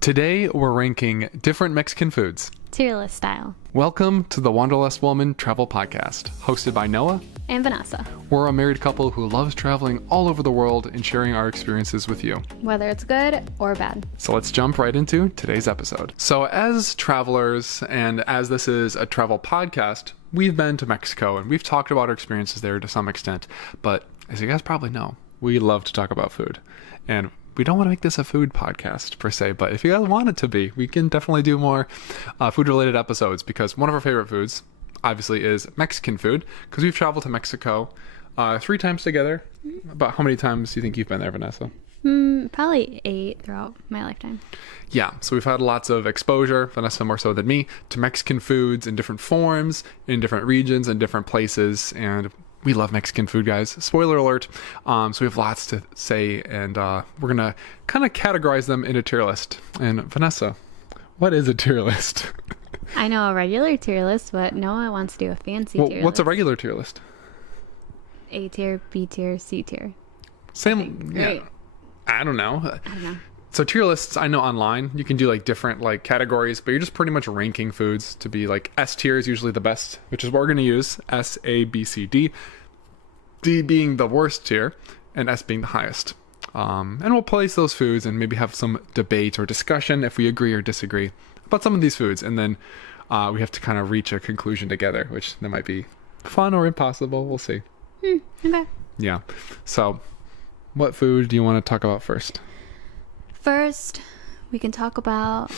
Today, we're ranking different Mexican foods. Tier list style. Welcome to the Wanderlust Woman Travel Podcast, hosted by Noah And Vanessa. We're a married couple who loves traveling all over the world and sharing our experiences with you. Whether it's good or bad. So let's jump right into today's episode. So as travelers, and as this is a travel podcast, we've been to Mexico and we've talked about our experiences there to some extent. But as you guys probably know, we love to talk about food. And we don't want to make this a food podcast per se, but if you guys want it to be, we can definitely do more food-related episodes, because one of our favorite foods, obviously, is Mexican food, because we've traveled to Mexico 3 times together. About how many times do you think you've been there, Vanessa? Probably 8 throughout my lifetime. Yeah, so we've had lots of exposure, Vanessa more so than me, to Mexican foods in different forms, in different regions, and different places, and we love Mexican food, guys. Spoiler alert. So we have lots to say, and we're going to kind of categorize them in a tier list. And Vanessa, what is a tier list? I know a regular tier list, but Noah wants to do a fancy tier list. What's a regular tier list? A tier, B tier, C tier. Same, yeah. Right. I don't know. I don't know. So tier lists, I know online, you can do like different like categories, but you're just pretty much ranking foods to be like S tier is usually the best, which is what we're going to use. S, A, B, C, D. D being the worst tier and S being the highest. And we'll place those foods and maybe have some debate or discussion if we agree or disagree about some of these foods. And then we have to kind of reach a conclusion together, which that might be fun or impossible. We'll see. Okay. Yeah. So what food do you want to talk about first? First, we can talk about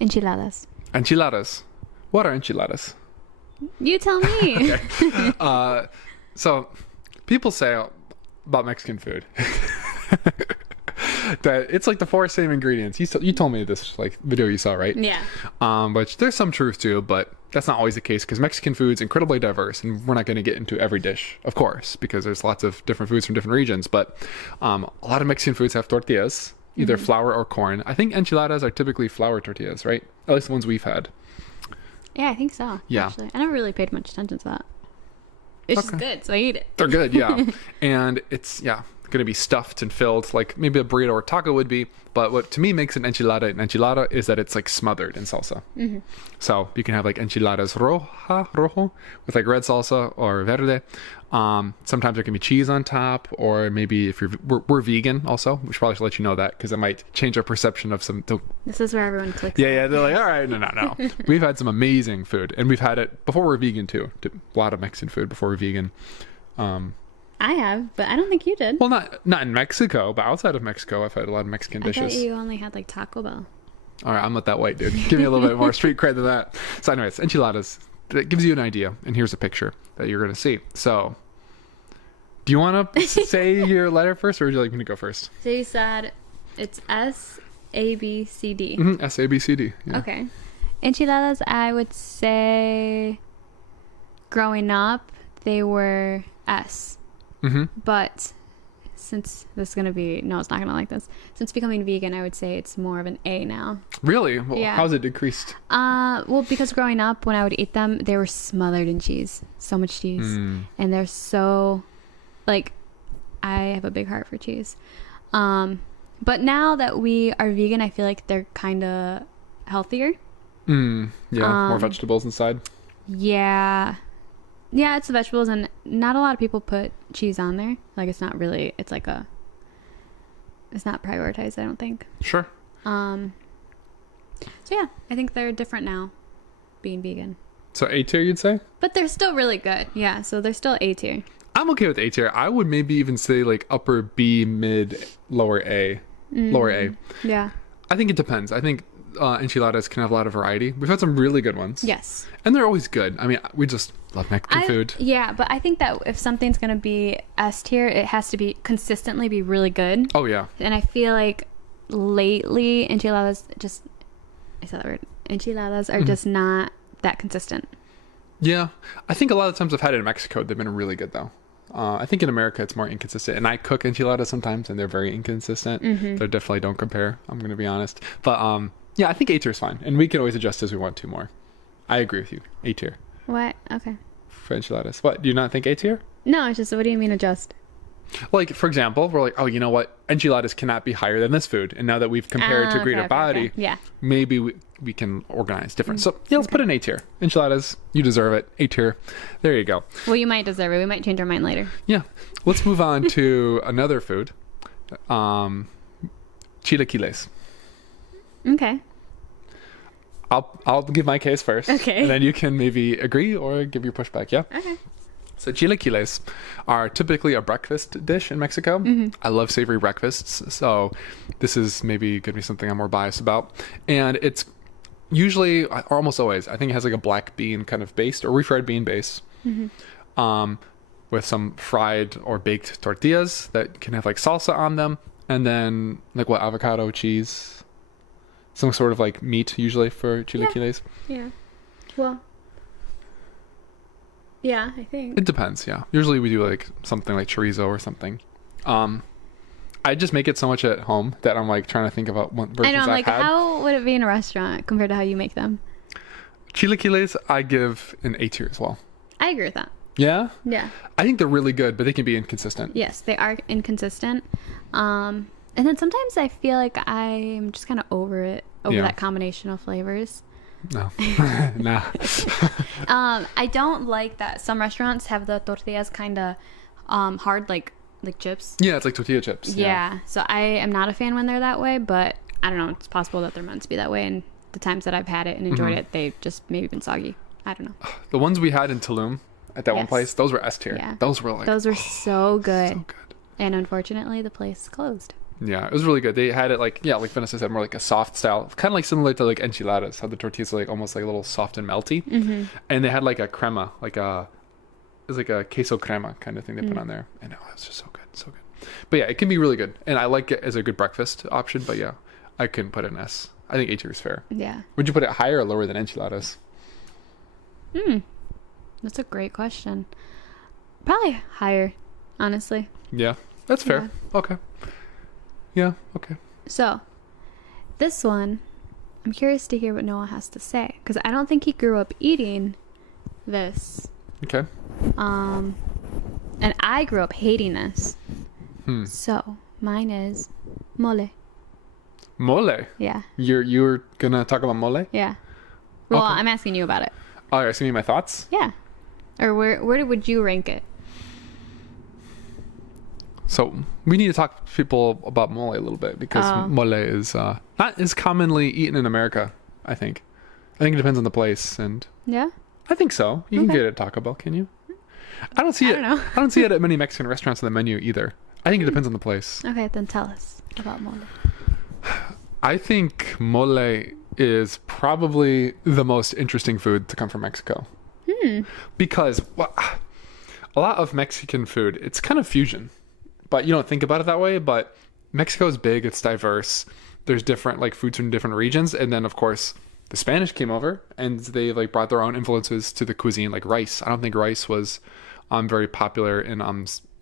enchiladas. Enchiladas. What are enchiladas? You tell me. Okay. So people say about Mexican food that it's like the 4 same ingredients. You told me this like video you saw, right? Yeah. Which there's some truth to, but that's not always the case, because Mexican food's incredibly diverse, and we're not going to get into every dish, of course, because there's lots of different foods from different regions. But a lot of Mexican foods have tortillas, either flour or corn. I think enchiladas are typically flour tortillas, right? At least the ones we've had. Yeah, I think so. Yeah. Actually, I never really paid much attention to that. It's just good, so I eat it. They're good, yeah. And it's, going to be stuffed and filled like maybe a burrito or taco would be. But what to me makes an enchilada is that it's like smothered in salsa. So you can have like enchiladas rojo with like red salsa or verde. Sometimes there can be cheese on top, or maybe if we're vegan also. We should probably let you know that, because it might change our perception of some. This is where everyone clicks. Yeah. They're like, all right, no. We've had some amazing food, and we've had it before we're vegan too. A lot of Mexican food before we're vegan. I have, but I don't think you did. Well, not in Mexico, but outside of Mexico, I've had a lot of Mexican dishes. I thought you only had like Taco Bell. All right, I'm not that white, dude. Give me a little bit more street cred than that. So anyways, enchiladas. That gives you an idea, and here's a picture that you're going to see. So, do you want to say your letter first, or would you like me to go first? So you said it's S, A, B, C, D. S, A, B, C, D. Yeah. Okay. Enchiladas, I would say growing up, they were S. But since this is going to be, no, it's not going to like this. Since becoming vegan, I would say it's more of an A now. Really? Well, Yeah. How's it decreased? Well, because growing up, when I would eat them, they were smothered in cheese. So much cheese. And they're so, like, I have a big heart for cheese. But now that we are vegan, I feel like they're kind of healthier. Yeah, more vegetables inside. Yeah. Yeah, it's the vegetables, and not a lot of people put cheese on there. Like, it's not really, it's like it's not prioritized, I don't think. Sure. So yeah, I think they're different now, being vegan. So A tier, you'd say? But they're still really good. Yeah, so they're still A tier. I'm okay with A tier. I would maybe even say like upper B, mid, lower A. Lower A. Yeah. I think it depends. I think enchiladas can have a lot of variety. We've had some really good ones. Yes. And they're always good. I mean, we just love Mexican food. Yeah, but I think that if something's going to be S tier, it has to be consistently be really good. Oh, yeah. And I feel like lately enchiladas just, I said that word, enchiladas are just not that consistent. Yeah. I think a lot of times I've had it in Mexico, they've been really good though. I think in America it's more inconsistent, and I cook enchiladas sometimes and they're very inconsistent. They definitely don't compare, I'm going to be honest. But yeah, I think A tier is fine, and we can always adjust as we want to more. I agree with you. A tier. What? Okay. For enchiladas. What? Do you not think A tier? No, it's just, what do you mean adjust? Like, for example, we're like, oh, you know what? Enchiladas cannot be higher than this food. And now that we've compared to greater body, Yeah. maybe we can organize different. So, yeah, let's put an A tier. Enchiladas, you deserve it. A tier. There you go. Well, you might deserve it. We might change our mind later. Yeah. Let's move on to another food. Chilaquiles. Okay. I'll give my case first. Okay. And then you can maybe agree or give your pushback, yeah? Okay. So chilaquiles are typically a breakfast dish in Mexico. I love savory breakfasts, so this is maybe going to be something I'm more biased about. And it's usually, or almost always, I think it has like a black bean kind of base or refried bean base, with some fried or baked tortillas that can have like salsa on them, and then like avocado, cheese, some sort of like meat usually for chilaquiles. Yeah. Well. Yeah, I think. It depends, yeah. Usually we do like something like chorizo or something. I just make it so much at home that I'm like trying to think about what versions I know, I'm I've like, had. how would it be in a restaurant compared to how you make them? Chilaquiles, I give an A tier as well. I agree with that. Yeah? Yeah. I think they're really good, but they can be inconsistent. Yes, they are inconsistent. And then sometimes I feel like I'm just kind of over Yeah. that combination of flavors. No. Nah. I don't like that some restaurants have the tortillas kind of hard, like chips. Yeah, it's like tortilla chips. Yeah. So I am not a fan when they're that way, but I don't know. It's possible that they're meant to be that way. And the times that I've had it and enjoyed it, they've just maybe been soggy. I don't know. The ones we had in Tulum at that one Yes. place, those were S tier. Yeah. Those were like, Those were so good. so good. And unfortunately, the place closed. Yeah, it was really good. They had it like, yeah, like Vanessa said, more like a soft style, kind of like similar to like enchiladas, how the tortillas are like almost like a little soft and melty. And they had like a crema, it was like a queso crema kind of thing they put on there. And it was just so good, so good. But yeah, it can be really good. And I like it as a good breakfast option, but yeah, I couldn't put it in S. I think A tier is fair. Yeah. Would you put it higher or lower than enchiladas? That's a great question. Probably higher, honestly. Yeah, that's fair. Okay. Yeah, okay. So, this one, I'm curious to hear what Noah has to say because I don't think he grew up eating this. Okay. And I grew up hating this. Hmm. So, mine is mole. Mole. Yeah. You're gonna talk about mole? Yeah. Well, Okay. I'm asking you about it. Oh, you're asking me my thoughts? Yeah. Or where would you rank it? So we need to talk to people about mole a little bit because mole is not as commonly eaten in America, I think. I think it depends on the place, and Yeah. I think so. You can Okay. get it at Taco Bell, can you? I don't see I it. don't know. I don't see it at many Mexican restaurants on the menu either. I think it depends on the place. Okay, then tell us about mole. I think mole is probably the most interesting food to come from Mexico. Because a lot of Mexican food, it's kind of fusion. But you don't think about it that way, but Mexico is big, it's diverse. There's different like foods from different regions, and then of course the Spanish came over and they like brought their own influences to the cuisine, like rice. I don't think rice was very popular in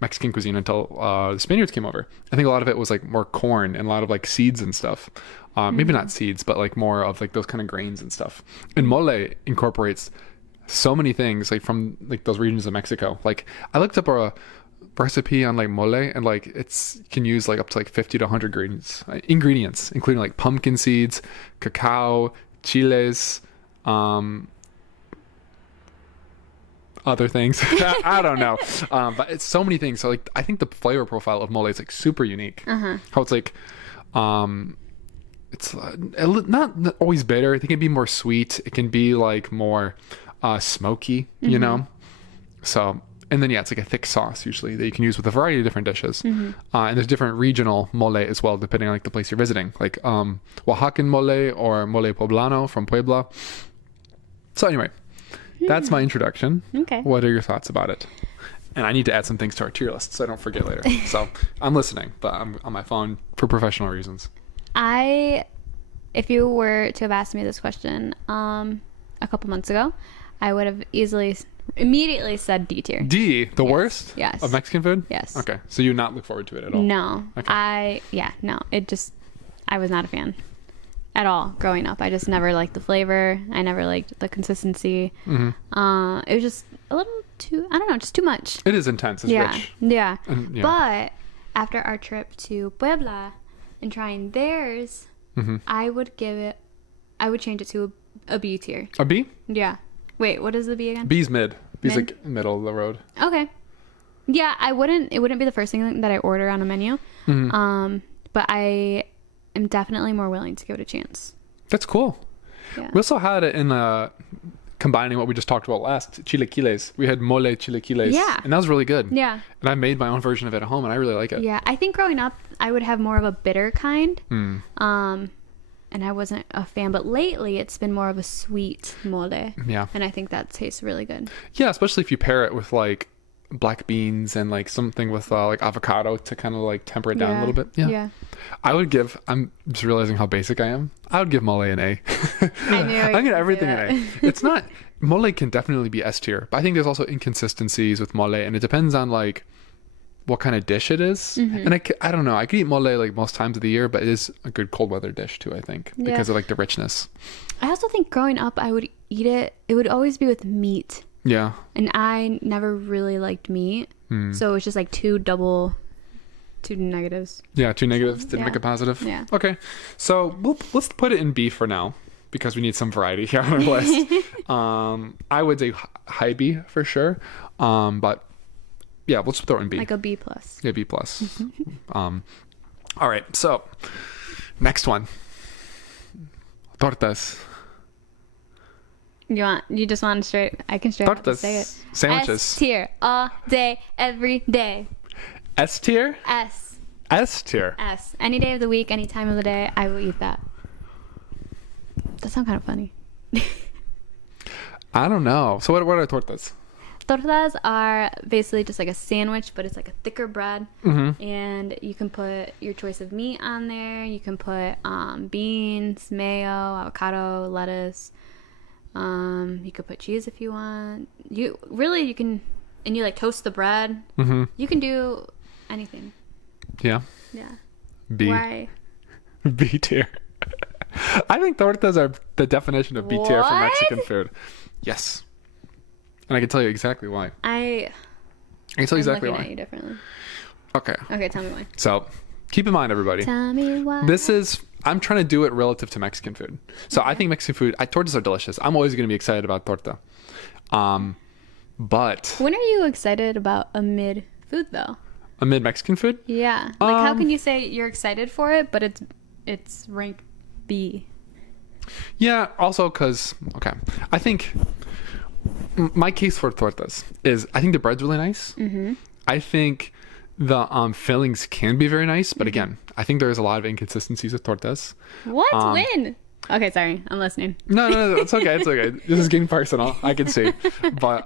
Mexican cuisine until the Spaniards came over. I think a lot of it was like more corn and a lot of like seeds and stuff. Maybe not seeds, but like more of like those kind of grains and stuff. And mole incorporates so many things like from like those regions of Mexico. Like I looked up a recipe on like mole, and like it's you can use like up to like 50 to 100 ingredients, including like pumpkin seeds, cacao, chiles, other things. I don't know, but it's so many things. So like I think the flavor profile of mole is like super unique. How it's like it's not always bitter. It can be more sweet. It can be like more smoky, you know. So and then yeah, it's like a thick sauce usually that you can use with a variety of different dishes. And there's different regional mole as well, depending on like the place you're visiting, like Oaxacan mole or mole poblano from Puebla. So anyway, that's my introduction. Okay. What are your thoughts about it? And I need to add some things to our tier list so I don't forget later. So I'm listening, but I'm on my phone for professional reasons. If you were to have asked me this question a couple months ago, I would have immediately said D tier. D, the worst? Yes. Of Mexican food? Yes. Okay. So you not look forward to it at all? No. Okay. I was not a fan at all growing up. I just never liked the flavor. I never liked the consistency. It was just a little I don't know, just too much. It is intense. It's Yeah. rich. Yeah. And, yeah. But after our trip to Puebla and trying theirs, Mm-hmm. I would change it to a B tier. A B? Yeah. Wait, what is the B again? B's mid. B's Mid? like middle of the road. Okay. Yeah, it wouldn't be the first thing that I order on a menu. Mm-hmm. But I am definitely more willing to give it a chance. That's cool. Yeah. We also had it in combining what we just talked about last, chilaquiles. We had mole chilaquiles. Yeah. And that was really good. Yeah. And I made my own version of it at home, and I really like it. Yeah. I think growing up, I would have more of a bitter kind. Mm. And I wasn't a fan, but lately it's been more of a sweet mole. Yeah. And I think that tastes really good. Yeah, especially if you pair it with like black beans and like something with like avocado to kind of like temper it down a little bit. Yeah. I'm just realizing how basic I am. I would give mole an A. I knew I give everything an an A. It's not, mole can definitely be S tier, but I think there's also inconsistencies with mole, and it depends on like what kind of dish it is. Mm-hmm. And I don't know, I could eat mole like most times of the year, but it is a good cold weather dish too, I think, because of like the richness. I also think growing up, I would eat it. It would always be with meat. Yeah. And I never really liked meat. So it was just like two negatives. Yeah, two negatives didn't Yeah. make a positive. Yeah. Okay, so let's put it in B for now because we need some variety here on our list. I would say high B for sure, but yeah, let's throw it in B. Like a B plus. Yeah, B plus. All right, so next one, tortas. You just want straight? I can straight up Tortas. say it. Sandwiches. S tier all day, every day. S tier. S. S tier. S. Any day of the week, any time of the day, I will eat that. That sounds kind of funny. I don't know. So what are tortas? Tortas are basically just like a sandwich, but it's like a thicker bread. Mm-hmm. And you can put your choice of meat on there. You can put beans, mayo, avocado, lettuce. You could put cheese if you want. You can, and you like toast the bread. Mm-hmm. You can do anything. Yeah. Yeah. B. Why? B tier. I think tortas are the definition of B tier for What? Mexican food. Yes. And I can tell you exactly why. I can tell you exactly looking at why. you differently. Okay. Okay, tell me why. So keep in mind, everybody, Tell me why. I'm trying to do it relative to Mexican food. So I think Mexican food, tortas are delicious. I'm always going to be excited about torta. But When are you excited about a mid food though? a mid-Mexican food? Yeah. Like how can you say you're excited for it, but it's rank B? Yeah, also because, okay, I think my case for tortas is I think the bread's really nice. Mm-hmm. I think the fillings can be very nice, but again, I think there's a lot of inconsistencies with tortas. What? When? Okay, sorry. I'm listening. No, it's okay. It's okay. This is getting personal. I can see. But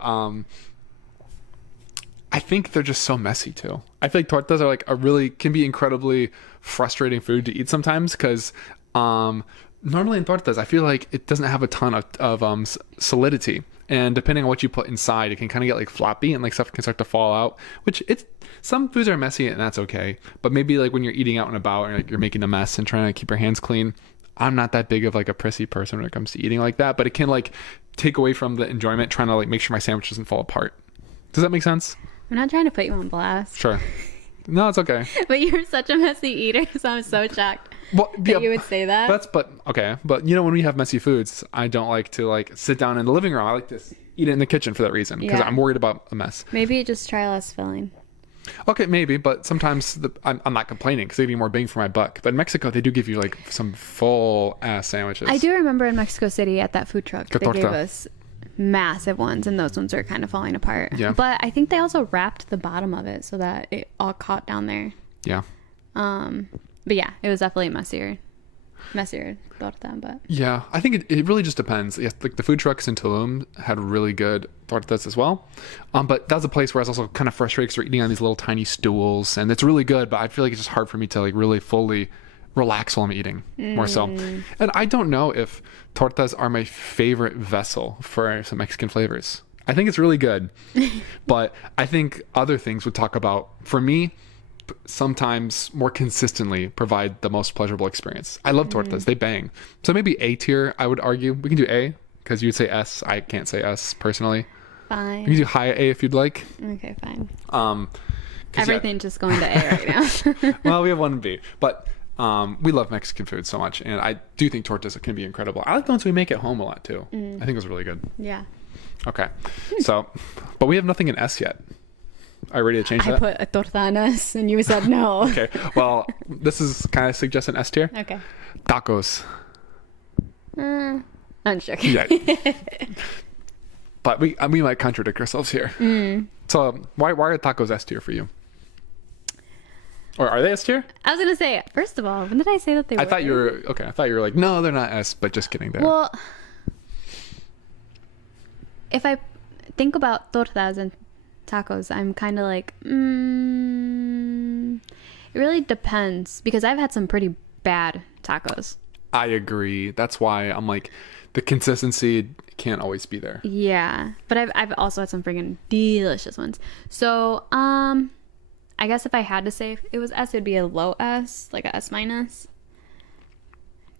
I think they're just so messy too. I feel like tortas are like can be incredibly frustrating food to eat sometimes because normally in tortas, I feel like it doesn't have a ton of solidity. And depending on what you put inside, it can kind of get like floppy and like stuff can start to fall out, which some foods are messy and that's okay. But maybe like when you're eating out and about and like you're making a mess and trying to keep your hands clean, I'm not that big of like a prissy person when it comes to eating like that, but it can like take away from the enjoyment trying to like make sure my sandwich doesn't fall apart. Does that make sense? I'm not trying to put you on blast. Sure. No, it's okay. But you're such a messy eater, so I'm so shocked Well, that you would say that. Okay. But you know, when we have messy foods, I don't like to like sit down in the living room. I like to eat it in the kitchen for that reason because Yeah. I'm worried about a mess. Maybe just try less filling. Okay, maybe, but sometimes I'm not complaining because they give me more bang for my buck. But in Mexico, they do give you like some full ass sandwiches. I do remember in Mexico City at that food truck, Que they torta. gave us massive ones, and those ones are kind of falling apart. Yeah. But I think they also wrapped the bottom of it so that it all caught down there. Yeah. But yeah, it was definitely messier torta, but Yeah, I think it really just depends. Yes, like the food trucks in Tulum had really good tortas as well. But that's a place where I was also kind of frustrated because we're eating on these little tiny stools, and it's really good, but I feel like it's just hard for me to like really fully relax while I'm eating more so. And I don't know if tortas are my favorite vessel for some Mexican flavors. I think it's really good, but I think other things would talk about, for me, sometimes more consistently provide the most pleasurable experience. I love tortas. They bang. So maybe A tier, I would argue. We can do A because you would say S. I can't say S personally. Fine. You can do high A if you'd like. Okay, fine. 'Cause, yeah, Everything's just going to A right now. well, we have one B, but we love Mexican food so much, and I do think tortas can be incredible. I like the ones we make at home a lot too. I think it was really good. Yeah. Okay, so, but we have nothing in S yet. Are you ready to change I that? put a tortanas and you said no. Okay, well, this is kind of suggest an S tier. Okay. Tacos. I'm joking. Yeah. But we might contradict ourselves here. So why are tacos S tier for you? Or are they S tier? I was gonna say, first of all, when did I say that they were? I thought you were okay. I thought you were like, no, they're not S, but just kidding. There. Well, if I think about tortas and tacos, I'm kind of like, it really depends because I've had some pretty bad tacos. I agree. That's why I'm like, the consistency can't always be there. Yeah, but I've also had some freaking delicious ones. So, I guess if I had to say it was S, it would be a low S, like a S minus,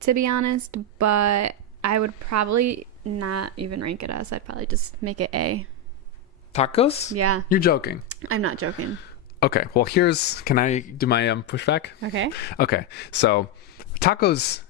to be honest. But I would probably not even rank it S. I'd probably just make it A. Tacos? Yeah. You're joking. I'm not joking. Okay. Well, can I do my pushback? Okay. Okay. So, tacos.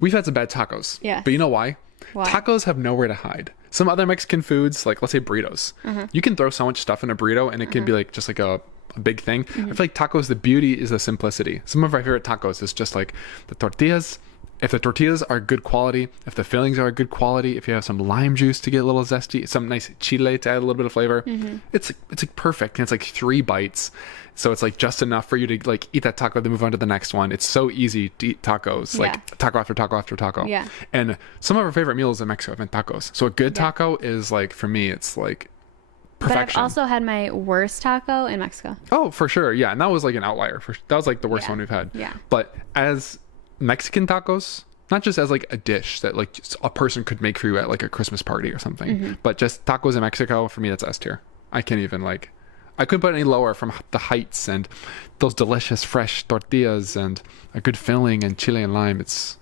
We've had some bad tacos. Yeah. But you know why? Why? Tacos have nowhere to hide. Some other Mexican foods, like let's say burritos, you can throw so much stuff in a burrito and it can be like just like a big thing. I feel like tacos, the beauty is the simplicity. Some of our favorite tacos is just like the tortillas. If the tortillas are good quality, if the fillings are good quality, if you have some lime juice to get a little zesty, some nice chile to add a little bit of flavor, it's like perfect. And it's like 3 bites. So it's like just enough for you to like eat that taco, then move on to the next one. It's so easy to eat tacos, like taco after taco after taco. Yeah. And some of our favorite meals in Mexico have been tacos. So a good taco is like, for me, it's like perfection. But I've also had my worst taco in Mexico. Oh, for sure. Yeah. And that was like an outlier. That was like the worst Yeah. one we've had. Yeah. But as Mexican tacos, not just as like a dish that like a person could make for you at like a Christmas party or something, but just tacos in Mexico, for me, that's S tier. I can't even like, I couldn't put any lower from the heights and those delicious fresh tortillas and a good filling and chile and lime. It's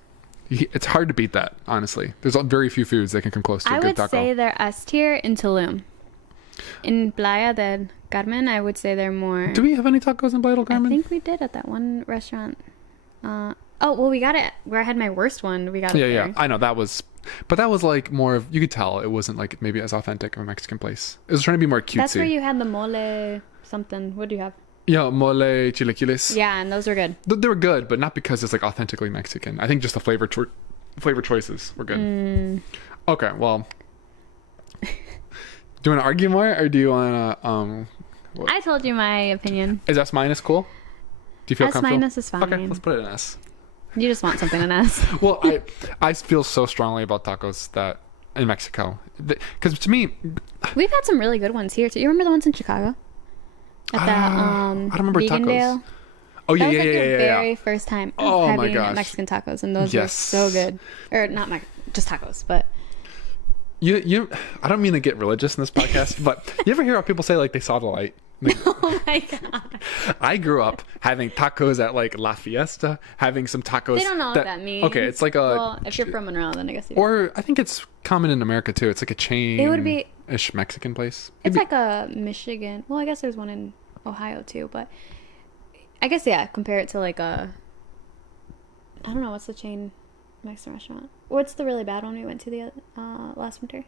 hard to beat that, honestly. There's very few foods that can come close to I a good would taco. say they're S tier in Tulum. In Playa del Carmen, I would say they're more. Do we have any tacos in Playa del Carmen? I think we did at that one restaurant. We got it where I had my worst one. We got it Yeah, there. yeah. I know that was, but that was like more of, you could tell it wasn't like maybe as authentic of a Mexican place. It was trying to be more cutesy. That's where you had the mole something. What do you have? Yeah, mole, chilaquiles. Yeah, and those were good. They were good, but not because it's like authentically Mexican. I think just the flavor choices were good. Okay, well, do you want to argue more, or do you want to? I told you my opinion. Is S minus cool? Do you feel S comfortable? minus is fine. Okay, let's put it in S. You just want something in S. Well, I feel so strongly about tacos that in Mexico, because to me, We've had some really good ones here too. You remember the ones in Chicago? At that I don't remember Vegandale? tacos. Oh yeah, That was yeah, like yeah, your yeah, very yeah. first time Oh, my having gosh. Mexican tacos, and those were Yes. so good. Or not just tacos, but You. I don't mean to get religious in this podcast, but you ever hear how people say like they saw the light? Like, oh my god, I grew up having tacos at like La Fiesta, having some tacos. they don't know what that means. Okay, it's like a. Well, if you're from Monroe, then I guess you do. Or I think it's common in America too. It's like a chain. It would be- ish Mexican place. It's Maybe- like a Michigan. Well, I guess there's one in Ohio too, but I guess compare it to like a. I don't know what's the chain Mexican restaurant. What's the really bad one we went to the last winter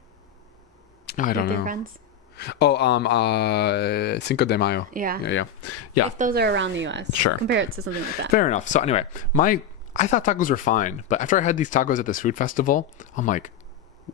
I don't with your know. friends? Oh, Cinco de Mayo. Yeah. Yeah. If those are around the U.S., Sure. compare it to something like that. Fair enough. So anyway, I thought tacos were fine, but after I had these tacos at this food festival, I'm like,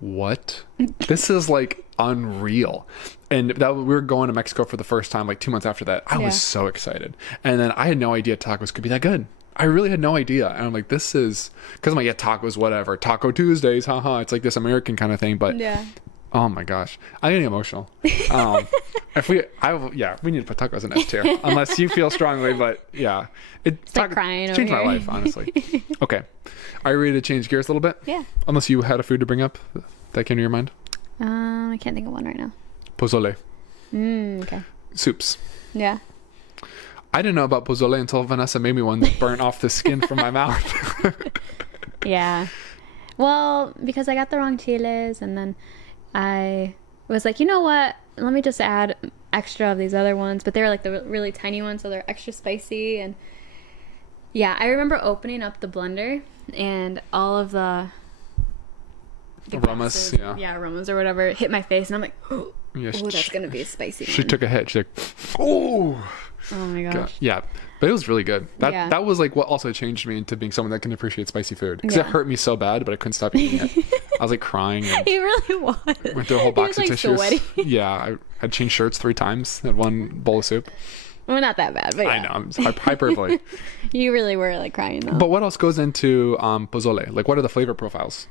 what? This is like unreal. And that we were going to Mexico for the first time like 2 months after that. I Yeah. was so excited. And then I had no idea tacos could be that good. I really had no idea. And I'm like, this is, because I'm like, yeah, tacos, whatever. Taco Tuesdays, haha. It's like this American kind of thing. But Yeah. oh my gosh, I'm getting emotional. We need to put tacos in S tier, unless you feel strongly. But yeah, It's like crying changed over my here. life, honestly. Okay, are you ready to change gears a little bit? Yeah. Unless you had a food to bring up that came to your mind. I can't think of one right now. Pozole, Okay. soups. Yeah. I didn't know about pozole until Vanessa made me one that burnt off the skin from my mouth. Yeah. Well, because I got the wrong chiles, and then I was like, you know what? Let me just add extra of these other ones. But they're like the really tiny ones, so they're extra spicy. And yeah, I remember opening up the blender and all of the aromas, gases, yeah. aromas or whatever hit my face, and I'm like, oh, Yeah, that's gonna be a spicy She one. took a hit. She's like, oh. Oh my gosh. Yeah, but it was really good. Yeah. That was like what also changed me into being someone that can appreciate spicy food, because it Yeah. hurt me so bad, but I couldn't stop eating it. I was like crying and He really was. went through a whole He box was, of like, tissues. sweaty. Yeah, I had changed shirts 3 times in one bowl of soup. Well, not that bad, but yeah. I know, it's hyperbole. You really were like crying though. But what else goes into pozole? Like, what are the flavor profiles?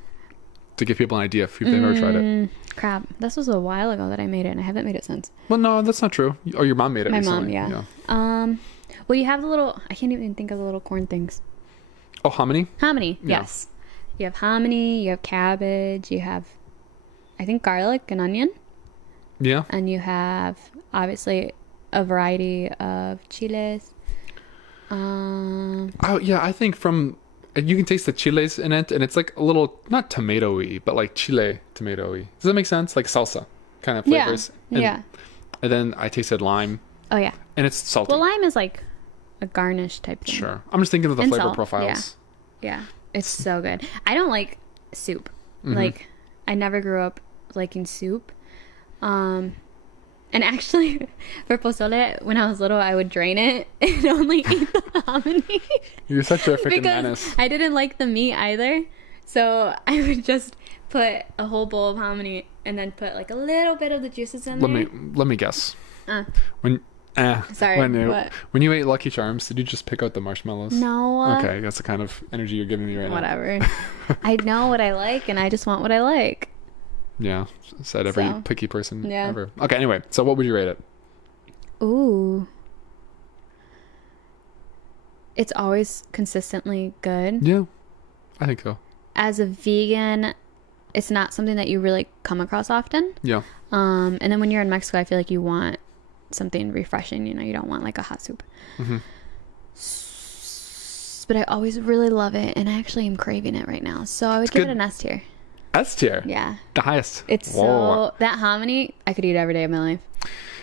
To give people an idea if they've never tried it. Crap. This was a while ago that I made it, and I haven't made it since. Well, no, that's not true. Oh, your mom made it My recently. mom, yeah. Well, you have the little. I can't even think of the little corn things. Oh, hominy? Hominy. Yeah. Yes. You have hominy. You have cabbage. You have, I think, garlic and onion, Yeah. and you have obviously a variety of chiles. Oh, yeah, I think you can taste the chiles in it, and it's like a little, not tomato-y, but like chile tomato-y. Does that make sense? Like salsa kind of Yeah. flavors. Yeah. And then I tasted lime, Oh yeah. and it's salty. Well, lime is like a garnish type thing. Sure. I'm just thinking of the And flavor salt, profiles. Yeah. It's so good. I don't like soup. Mm-hmm. Like, I never grew up liking soup. And actually, for pozole, when I was little, I would drain it and only eat the hominy. You're such a freaking because menace. I didn't like the meat either. So I would just put a whole bowl of hominy and then put like a little bit of the juices in there. Let me guess. Uh, When Sorry, what? when you ate Lucky Charms, did you just pick out the marshmallows? No. Okay, that's the kind of energy you're giving me right now. Whatever. I know what I like, and I just want what I like. Yeah, said every So, picky person yeah. ever. Okay, anyway, so what would you rate it? Ooh. It's always consistently good. Yeah, I think so. As a vegan, it's not something that you really come across often. Yeah. And then when you're in Mexico, I feel like you want something refreshing. You know, you don't want like a hot soup. Mm-hmm. But I always really love it, and I actually am craving it right now. So I would give good. it an S tier. S tier. Yeah. The highest. It's Whoa. so that hominy I could eat every day of my life.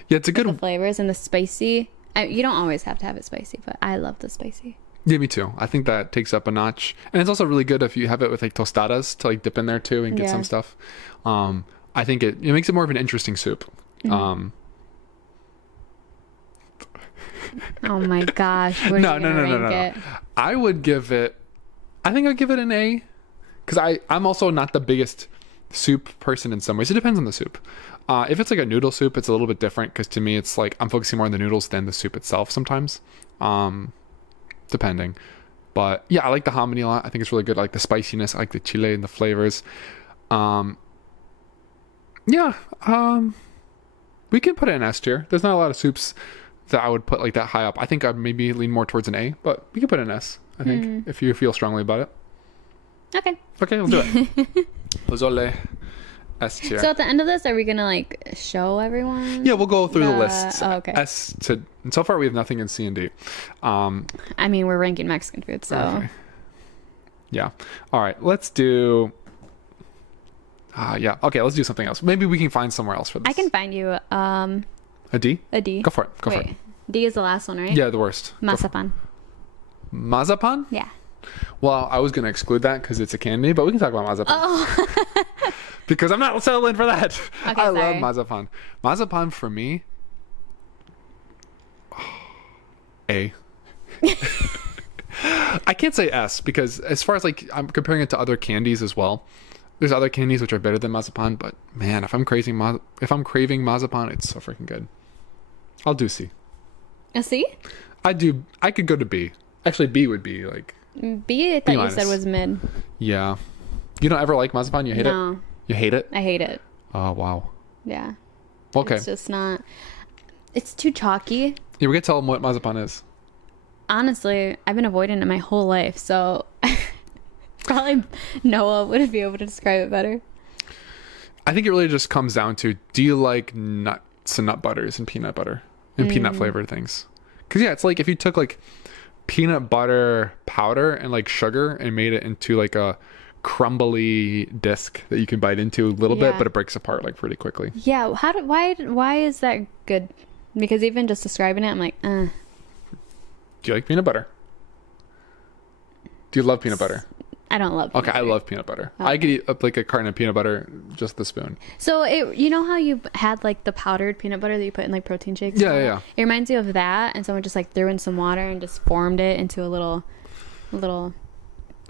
Yeah, it's a The good. flavors and the spicy. You don't always have to have it spicy, but I love the spicy. Yeah, me too. I think that takes up a notch, and it's also really good if you have it with like tostadas to like dip in there too and get Yeah. some stuff. I think it makes it more of an interesting soup. Mm-hmm. Oh my gosh! Where No, are you gonna rank it? I would give it. I think I'd give it an A, because I'm also not the biggest soup person in some ways. It depends on the soup. If it's like a noodle soup, it's a little bit different, because to me it's like I'm focusing more on the noodles than the soup itself sometimes, depending. But yeah, I like the hominy a lot. I think it's really good. I like the spiciness. I like the chile and the flavors. Yeah. We can put it in S tier. There's not a lot of soups that I would put like that high up. I think I'd maybe lean more towards an A, but we can put an S, I think, if you feel strongly about it. Okay. Okay, we'll do it. Pozole, S tier. So at the end of this, are we gonna like show everyone? Yeah, we'll go through the lists. Oh, okay. S to, and so far we have nothing in C and D. I mean, we're ranking Mexican food, so Okay. Yeah. All right, let's do. Yeah. Okay, let's do something else. Maybe we can find somewhere else for this. I can find you A D? a D. Go for it. Go for it. Wait, D is the last one, right? Yeah, the worst. Go for it. Mazapan. Mazapan? Yeah. Well, I was going to exclude that because it's a candy, but we can talk about mazapan. Oh. Because I'm not settling for that. Okay, I love sorry. mazapan. Mazapan for me, A. I can't say S because as far as like I'm comparing it to other candies as well. There's other candies which are better than mazapan, but man, if I'm craving mazapan, it's so freaking good. I'll do C. A C? I could go to B. Actually, B would be like, B. I thought you said minus. was mid. yeah. You don't ever like mazapan? You hate it? No, You hate it? I hate it. Oh, wow. Yeah. Okay. It's just not. It's too chalky. Yeah, we can tell them what mazapan is. Honestly, I've been avoiding it my whole life, so probably Noah would be able to describe it better. I think it really just comes down to, do you like nuts and nut butters and peanut butter and peanut flavored things? Because yeah, it's like if you took like peanut butter powder and like sugar and made it into like a crumbly disc that you can bite into a little bit, Yeah. but it breaks apart like pretty quickly. Yeah. Why is that good? Because even just describing it, I'm like, Do you like peanut butter? Do you love peanut butter? I don't love. Okay, peanut I butter. love peanut butter. I could eat like a carton of peanut butter, just the spoon. So you know how you had like the powdered peanut butter that you put in like protein shakes? and Yeah, all yeah, that? yeah. It reminds you of that, and someone just like threw in some water and just formed it into a little.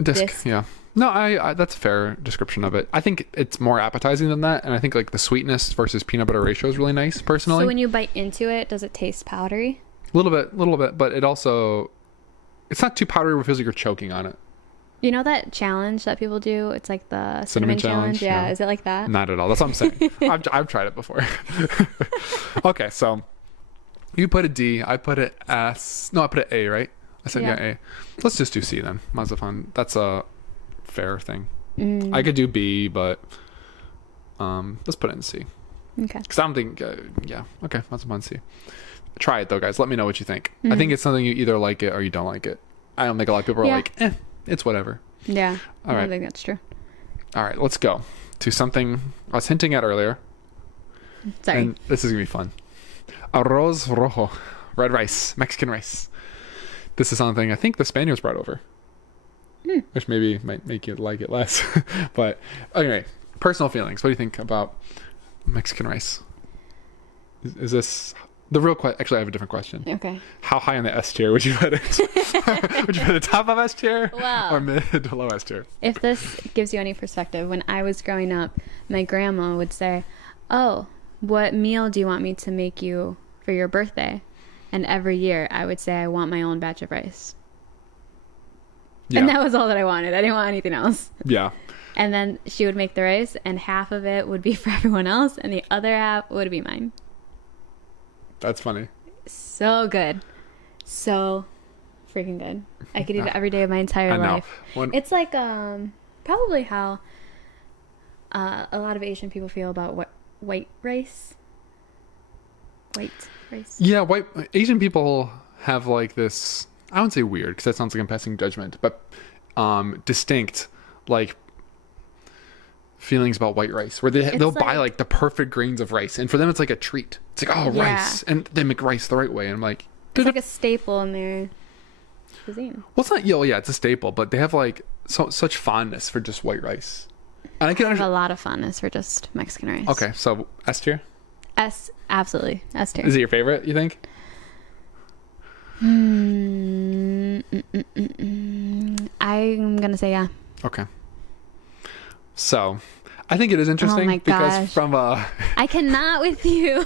Disc. Disc. Yeah. No, I that's a fair description of it. I think it's more appetizing than that, and I think like the sweetness versus peanut butter ratio is really nice personally. So when you bite into it, does it taste powdery? A little bit, but it also, it's not too powdery where it feels like you're choking on it. You know that challenge that people do? It's like the cinnamon challenge. Yeah. Is it like that? Not at all. That's what I'm saying. I've tried it before. Okay, so you put a D, I put it S. No, I put it A, right? I said yeah, Yeah. A. Let's just do C then. Mazafan. That's a fair thing. Mm, I could do B, but let's put it in C. okay. Because I don't think, yeah. Okay, Mazafan C. Try it though, guys. Let me know what you think. I think it's something you either like it or you don't like it. I don't think a lot of people are Yeah. like, it's whatever. Yeah. All right. I think that's true. All right, let's go to something I was hinting at earlier. Sorry. And this is going to be fun. Arroz rojo. Red rice. Mexican rice. This is something I think the Spaniards brought over. Which maybe might make you like it less. But anyway, personal feelings. What do you think about Mexican rice? Is this... The real question... Actually, I have a different question. Okay. How high on the S tier would you put it? Would you put it top of S tier? Wow. Or mid to low S tier? If this gives you any perspective, when I was growing up, my grandma would say, "Oh, what meal do you want me to make you for your birthday?" And every year I would say, "I want my own batch of rice." Yeah. And that was all that I wanted. I didn't want anything else. Yeah. And then she would make the rice, and half of it would be for everyone else, and the other half would be mine. That's funny. So good. So freaking good. I could eat it every day of my entire I know. life. When, It's like probably how a lot of Asian people feel about white rice. White rice. yeah, Asian people have like this, I wouldn't say weird because that sounds like I'm passing judgment, but distinct like feelings about white rice where they'll buy like the perfect grains of rice, and for them it's like a treat. It's like, oh, Yeah. rice, and they make rice the right way, and I'm like, It's like a staple in their cuisine. well, it's not, yeah, it's a staple, but they have like such fondness for just white rice, and I can I have a understand. lot of fondness for just Mexican rice. Okay, so S tier, Absolutely. S tier. is it your favorite, you think? I'm gonna say yeah. Okay, so I think it is interesting my because gosh. from I cannot with you.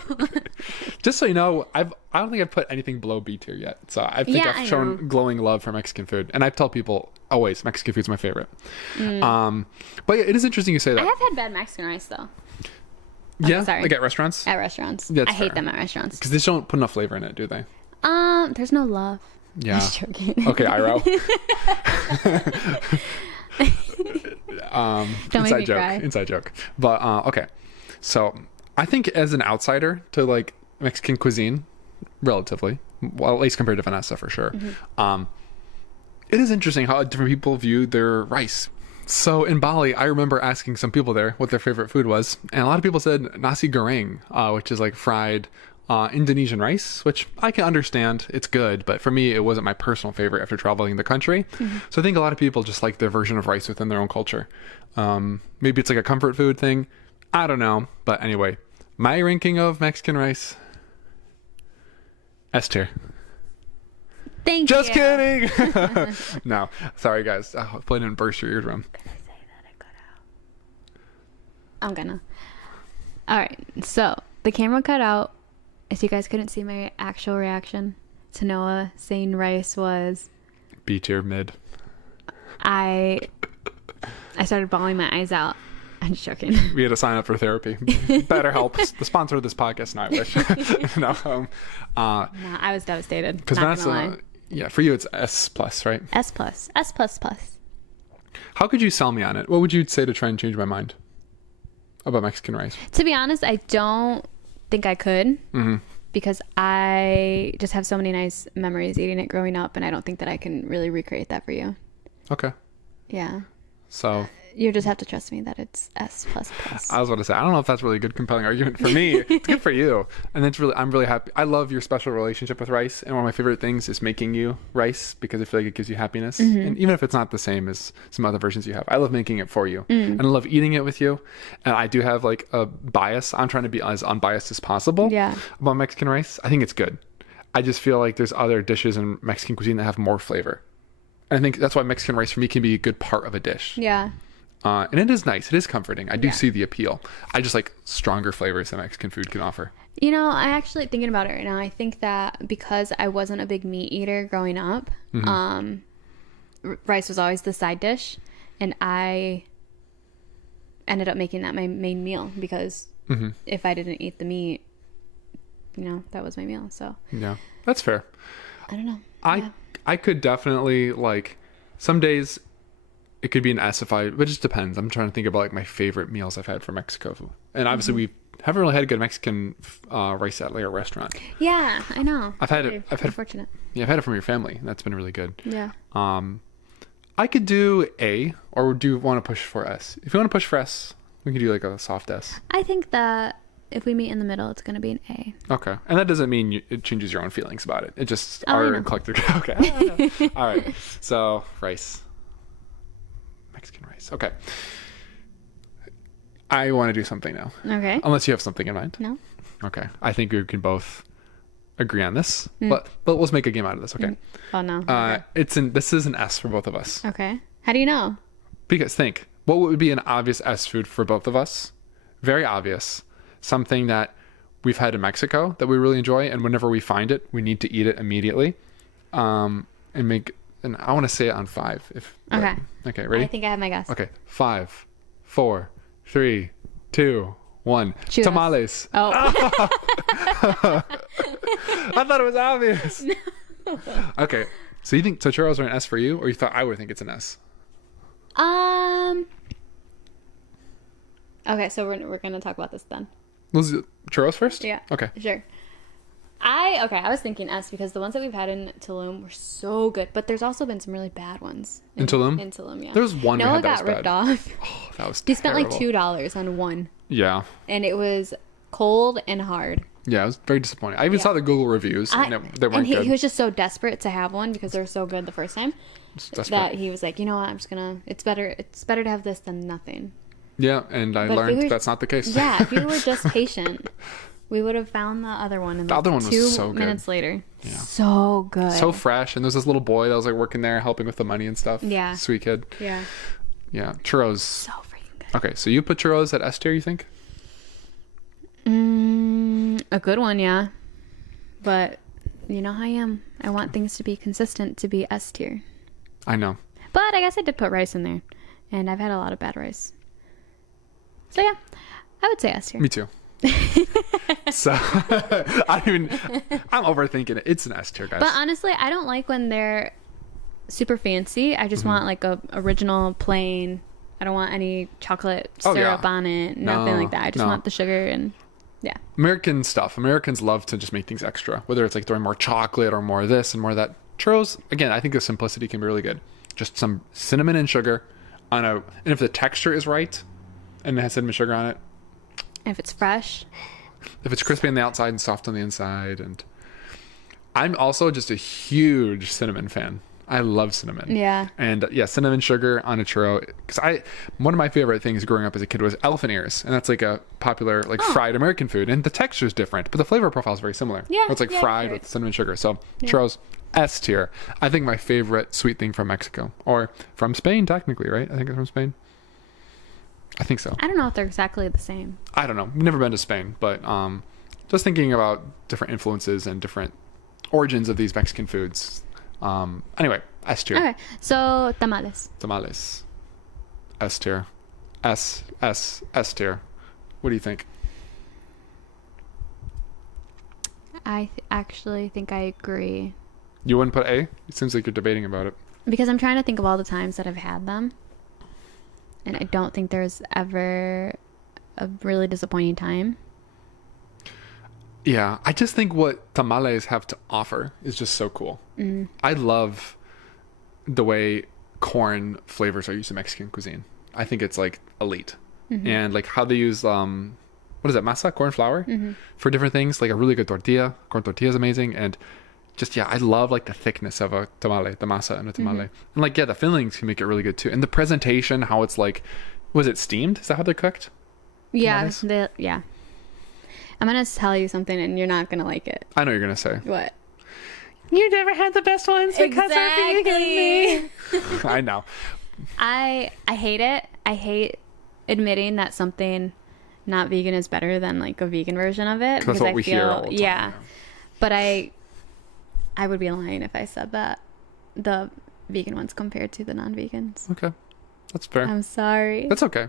just so you know, I don't think I've put anything below B tier yet. So I think Yeah, I've I shown know. glowing love for Mexican food, and I tell people always Mexican food's my favorite. Mm. But yeah, it is interesting you say I that. have had bad Mexican rice though Yeah, sorry. like at restaurants, at restaurants. That's I hate fair. them at restaurants. because they just don't put enough flavor in it, do they? There's no love. Yeah. Just joking. Okay, Iro. Don't make inside me joke. cry. Inside joke. But okay, so I think as an outsider to like Mexican cuisine, relatively, well, at least compared to Vanessa for sure, it is interesting how different people view their rice. So in Bali, I remember asking some people there what their favorite food was, and a lot of people said nasi goreng, which is like fried Indonesian rice, which I can understand. It's good, but for me, it wasn't my personal favorite after traveling the country. So I think a lot of people just like their version of rice within their own culture. Maybe it's like a comfort food thing. I don't know. But anyway, my ranking of Mexican rice, S tier. Thank Just you. kidding. No, sorry guys. Hopefully I didn't burst your eardrum. I'm gonna. All right. So the camera cut out. If you guys couldn't see my actual reaction to Noah saying rice was, B tier, mid. I started bawling my eyes out. I'm just joking. We had to sign up for therapy. BetterHelp, the sponsor of this podcast. No, I wish. No, No, I was devastated. because Not gonna lie. Vanessa, yeah, for you it's S plus, right? S plus. S plus plus. How could you sell me on it? What would you say to try and change my mind about Mexican rice? To be honest, I don't think I could because I just have so many nice memories eating it growing up, and I don't think that I can really recreate that for you. Okay, Yeah. so You just have to trust me that it's S++. I was about to say, I don't know if that's really a good compelling argument for me. It's good for you. And I'm really happy. I love your special relationship with rice. And one of my favorite things is making you rice because I feel like it gives you happiness. And even if it's not the same as some other versions you have, I love making it for you. And I love eating it with you. And I do have like a bias. I'm trying to be as unbiased as possible about Mexican rice. I think it's good. I just feel like there's other dishes in Mexican cuisine that have more flavor. And I think that's why Mexican rice for me can be a good part of a dish. Yeah. And it is nice. It is comforting. I do see the appeal. I just like stronger flavors that Mexican food can offer. You know, I actually thinking about it right now. I think that because I wasn't a big meat eater growing up, rice was always the side dish, and I ended up making that my main meal because if I didn't eat the meat, that was my meal. So yeah, that's fair. I don't know. I could definitely like some days. It could be an S but it just depends. I'm trying to think about like my favorite meals I've had from Mexico. And obviously we haven't really had a good Mexican rice at like a restaurant. Yeah, I know. I've had it. Unfortunate. Yeah, I've had it from your family. And that's been really good. Yeah. I could do A, or do you want to push for S? If you want to push for S, we could do like a soft S. I think that if we meet in the middle, it's going to be an A. Okay. And that doesn't mean it changes your own feelings about it. It just I collective. Okay. All right. So rice. Mexican rice. Okay. I want to do something now. Okay. Unless you have something in mind. No. Okay. I think we can both agree on this. But let's make a game out of this, okay? Oh no. Okay. This is an S for both of us. Okay. How do you know? Because think, what would be an obvious S food for both of us? Very obvious. Something that we've had in Mexico that we really enjoy, and whenever we find it, we need to eat it immediately. And I want to say it on 5. Okay, ready? I think I have my guess. Okay, 5, 4, 3, 2, 1. Churros. Tamales. Oh. I thought it was obvious. No. Okay, so you think churros are an S for you, or you thought I would think it's an S? Okay, so we're gonna talk about this then. Was it churros first? Yeah. Okay. Sure. I was thinking S because the ones that we've had in Tulum were so good, but there's also been some really bad ones in Tulum. In Tulum, yeah. There was one. Noah we had that got was ripped bad. off. Oh, that was. He spent like terrible. $2 on one. Yeah. And it was cold and hard. Yeah, it was very disappointing. I even saw the Google reviews, and they weren't good. He was just so desperate to have one because they were so good the first time that he was like, you know what, I'm just gonna. It's better to have this than nothing. Yeah, and I learned that's not the case. Yeah, if we were just patient, we would have found the other one. And the other one was 2 so good. minutes later. Yeah. So good. So fresh. And there's this little boy that was like working there, helping with the money and stuff. Yeah. Sweet kid. Yeah. Yeah. Churros. So freaking good. Okay, so you put churros at S tier, you think? A good one, yeah. But you know how I am. I want things to be consistent to be S tier. I know. But I guess I did put rice in there. And I've had a lot of bad rice. So yeah, I would say S tier. Me too. So I'm overthinking it. It's an S tier, guys. But honestly, I don't like when they're super fancy. I just want like a original plain. I don't want any chocolate syrup on it. Nothing like that. I just want the sugar and yeah. American stuff. Americans love to just make things extra. Whether it's like throwing more chocolate or more of this and more of that. Churros, again, I think the simplicity can be really good. Just some cinnamon and sugar and if the texture is right and it has cinnamon sugar on it. And if it's fresh. If it's crispy on the outside and soft on the inside. And I'm also just a huge cinnamon fan. I love cinnamon. Yeah. And yeah, cinnamon sugar on a churro. Because one of my favorite things growing up as a kid was elephant ears. And that's like a popular fried American food. And the texture is different, but the flavor profile is very similar. Yeah. It's like fried with cinnamon sugar. So churros, S tier. I think my favorite sweet thing from Mexico. Or from Spain, technically, right? I think it's from Spain. I think so. I don't know if they're exactly the same. I don't know. I've never been to Spain, but just thinking about different influences and different origins of these Mexican foods. Anyway, S tier. Okay, so tamales. Tamales. S tier. S tier. What do you think? I actually think I agree. You wouldn't put A? It seems like you're debating about it. Because I'm trying to think of all the times that I've had them. And I don't think there's ever a really disappointing time. Yeah, I just think what tamales have to offer is just so cool. I love the way corn flavors are used in Mexican cuisine. I think it's like elite. And like how they use what is that, masa, corn flour, for different things, like a really good tortilla. Corn tortilla is amazing. And just, yeah, I love like the thickness of a tamale, the masa in a tamale. And like, yeah, the fillings can make it really good too. And the presentation, how it's like, was it steamed? Is that how they're cooked? Yeah, Tamales? yeah. I'm gonna tell you something, and you're not gonna like it. I know you're gonna say. What? You never had the best ones because Exactly. I know. I hate it. I hate admitting that something not vegan is better than like a vegan version of it. That's what we hear all the time. Yeah. But I would be lying if I said that the vegan ones compared to the non-vegans. Okay. That's fair. I'm sorry. That's okay.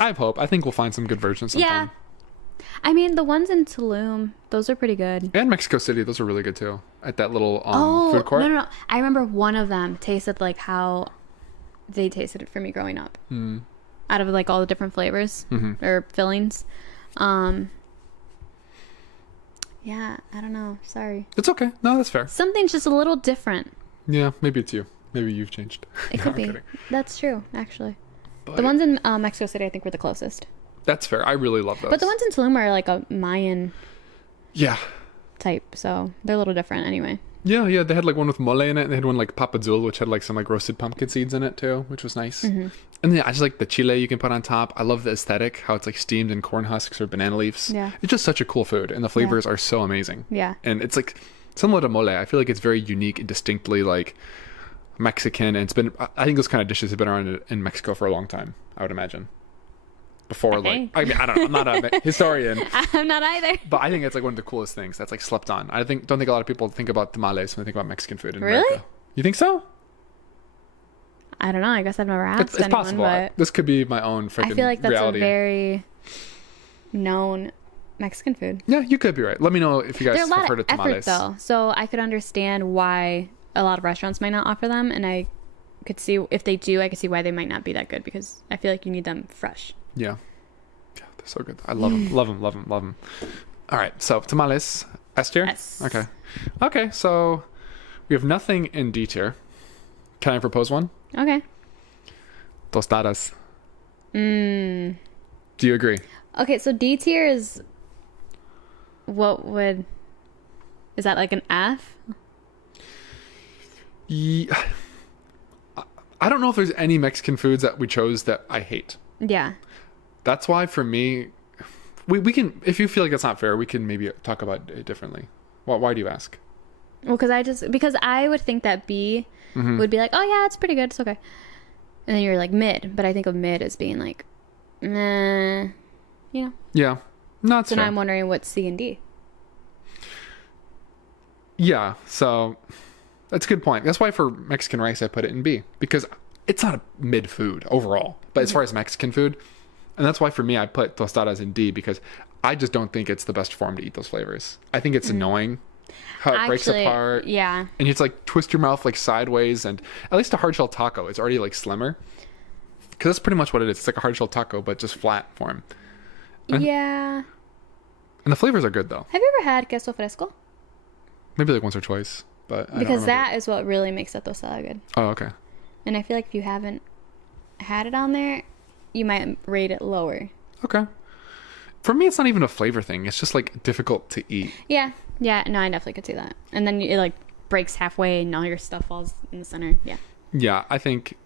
I have hope. I think we'll find some good versions sometime. Yeah. I mean, the ones in Tulum, those are pretty good. And Mexico City, those are really good too. At that little Oh, food court. no. I remember one of them tasted like how they tasted it for me growing up. Out of like all the different flavors or fillings. Yeah, I don't know. Sorry. It's okay. No, that's fair. Something's just a little different. Yeah, maybe it's you. Maybe you've changed. It No, could I'm be. kidding. That's true, actually. But The ones in Mexico City, I think, were the closest. that's fair. I really love those. But the ones in Tulum are like a Mayan Yeah. type, so they're a little different anyway. Yeah. They had like one with mole in it. And they had one like papadzul, which had like some like roasted pumpkin seeds in it too, which was nice. And then I just like the chile you can put on top. I love the aesthetic, how it's like steamed in corn husks or banana leaves. Yeah. It's just such a cool food, and the flavors are so amazing. Yeah. And it's like similar to mole. I feel like it's very unique and distinctly like Mexican. And it's been, I think those kind of dishes have been around in Mexico for a long time, I would imagine. Before, like, I mean, I don't know. I'm not a historian, I'm not either. but I think it's like one of the coolest things that's like slept on. Don't think a lot of people think about tamales when they think about Mexican food in Really? America. You think so? I don't know. I guess I've never asked It's anyone, possible. but This could be my own freaking I feel like that's reality. a very known Mexican food. Yeah, you could be right. Let me know if you guys They're a lot have heard of of tamales. effort, though, so I could understand why a lot of restaurants might not offer them, and I could see if they do, I could see why they might not be that good, because I feel like you need them fresh. Yeah. Yeah, they're so good. I love them. Love them. Love them. Love them. All right. So tamales, S tier. Yes. Okay. Okay. So we have nothing in D tier. Can I propose one? Okay. Tostadas. Mm. Do you agree? Okay, so D tier is is that like an F? Yeah. I don't know if there's any Mexican foods that we chose that I hate. Yeah. That's why for me, we can, if you feel like that's not fair, we can maybe talk about it differently. Why do you ask? Well, because I would think that B would be like, oh yeah, it's pretty good, it's okay. And then you're like mid, but I think of mid as being like, nah, you know. Yeah. No, it's So fair. now I'm wondering what's C and D. Yeah, so that's a good point. That's why for Mexican rice I put it in B, because it's not a mid food overall, but as far as Mexican food, and that's why for me I put tostadas in D, because I just don't think it's the best form to eat those flavors. I think it's annoying how it breaks apart. Yeah. And you have to like twist your mouth like sideways, and at least a hard shell taco, it's already like slimmer. Because that's pretty much what it is. It's like a hard shell taco, but just flat form. Yeah. And the flavors are good though. Have you ever had queso fresco? Maybe like once or twice, but I don't Because remember. that is what really makes a tostada good. Oh, okay. And I feel like if you haven't had it on there, you might rate it lower. Okay. For me, it's not even a flavor thing. It's just like difficult to eat. Yeah. Yeah. No, I definitely could see that. And then it like breaks halfway and all your stuff falls in the center. Yeah. Yeah, I think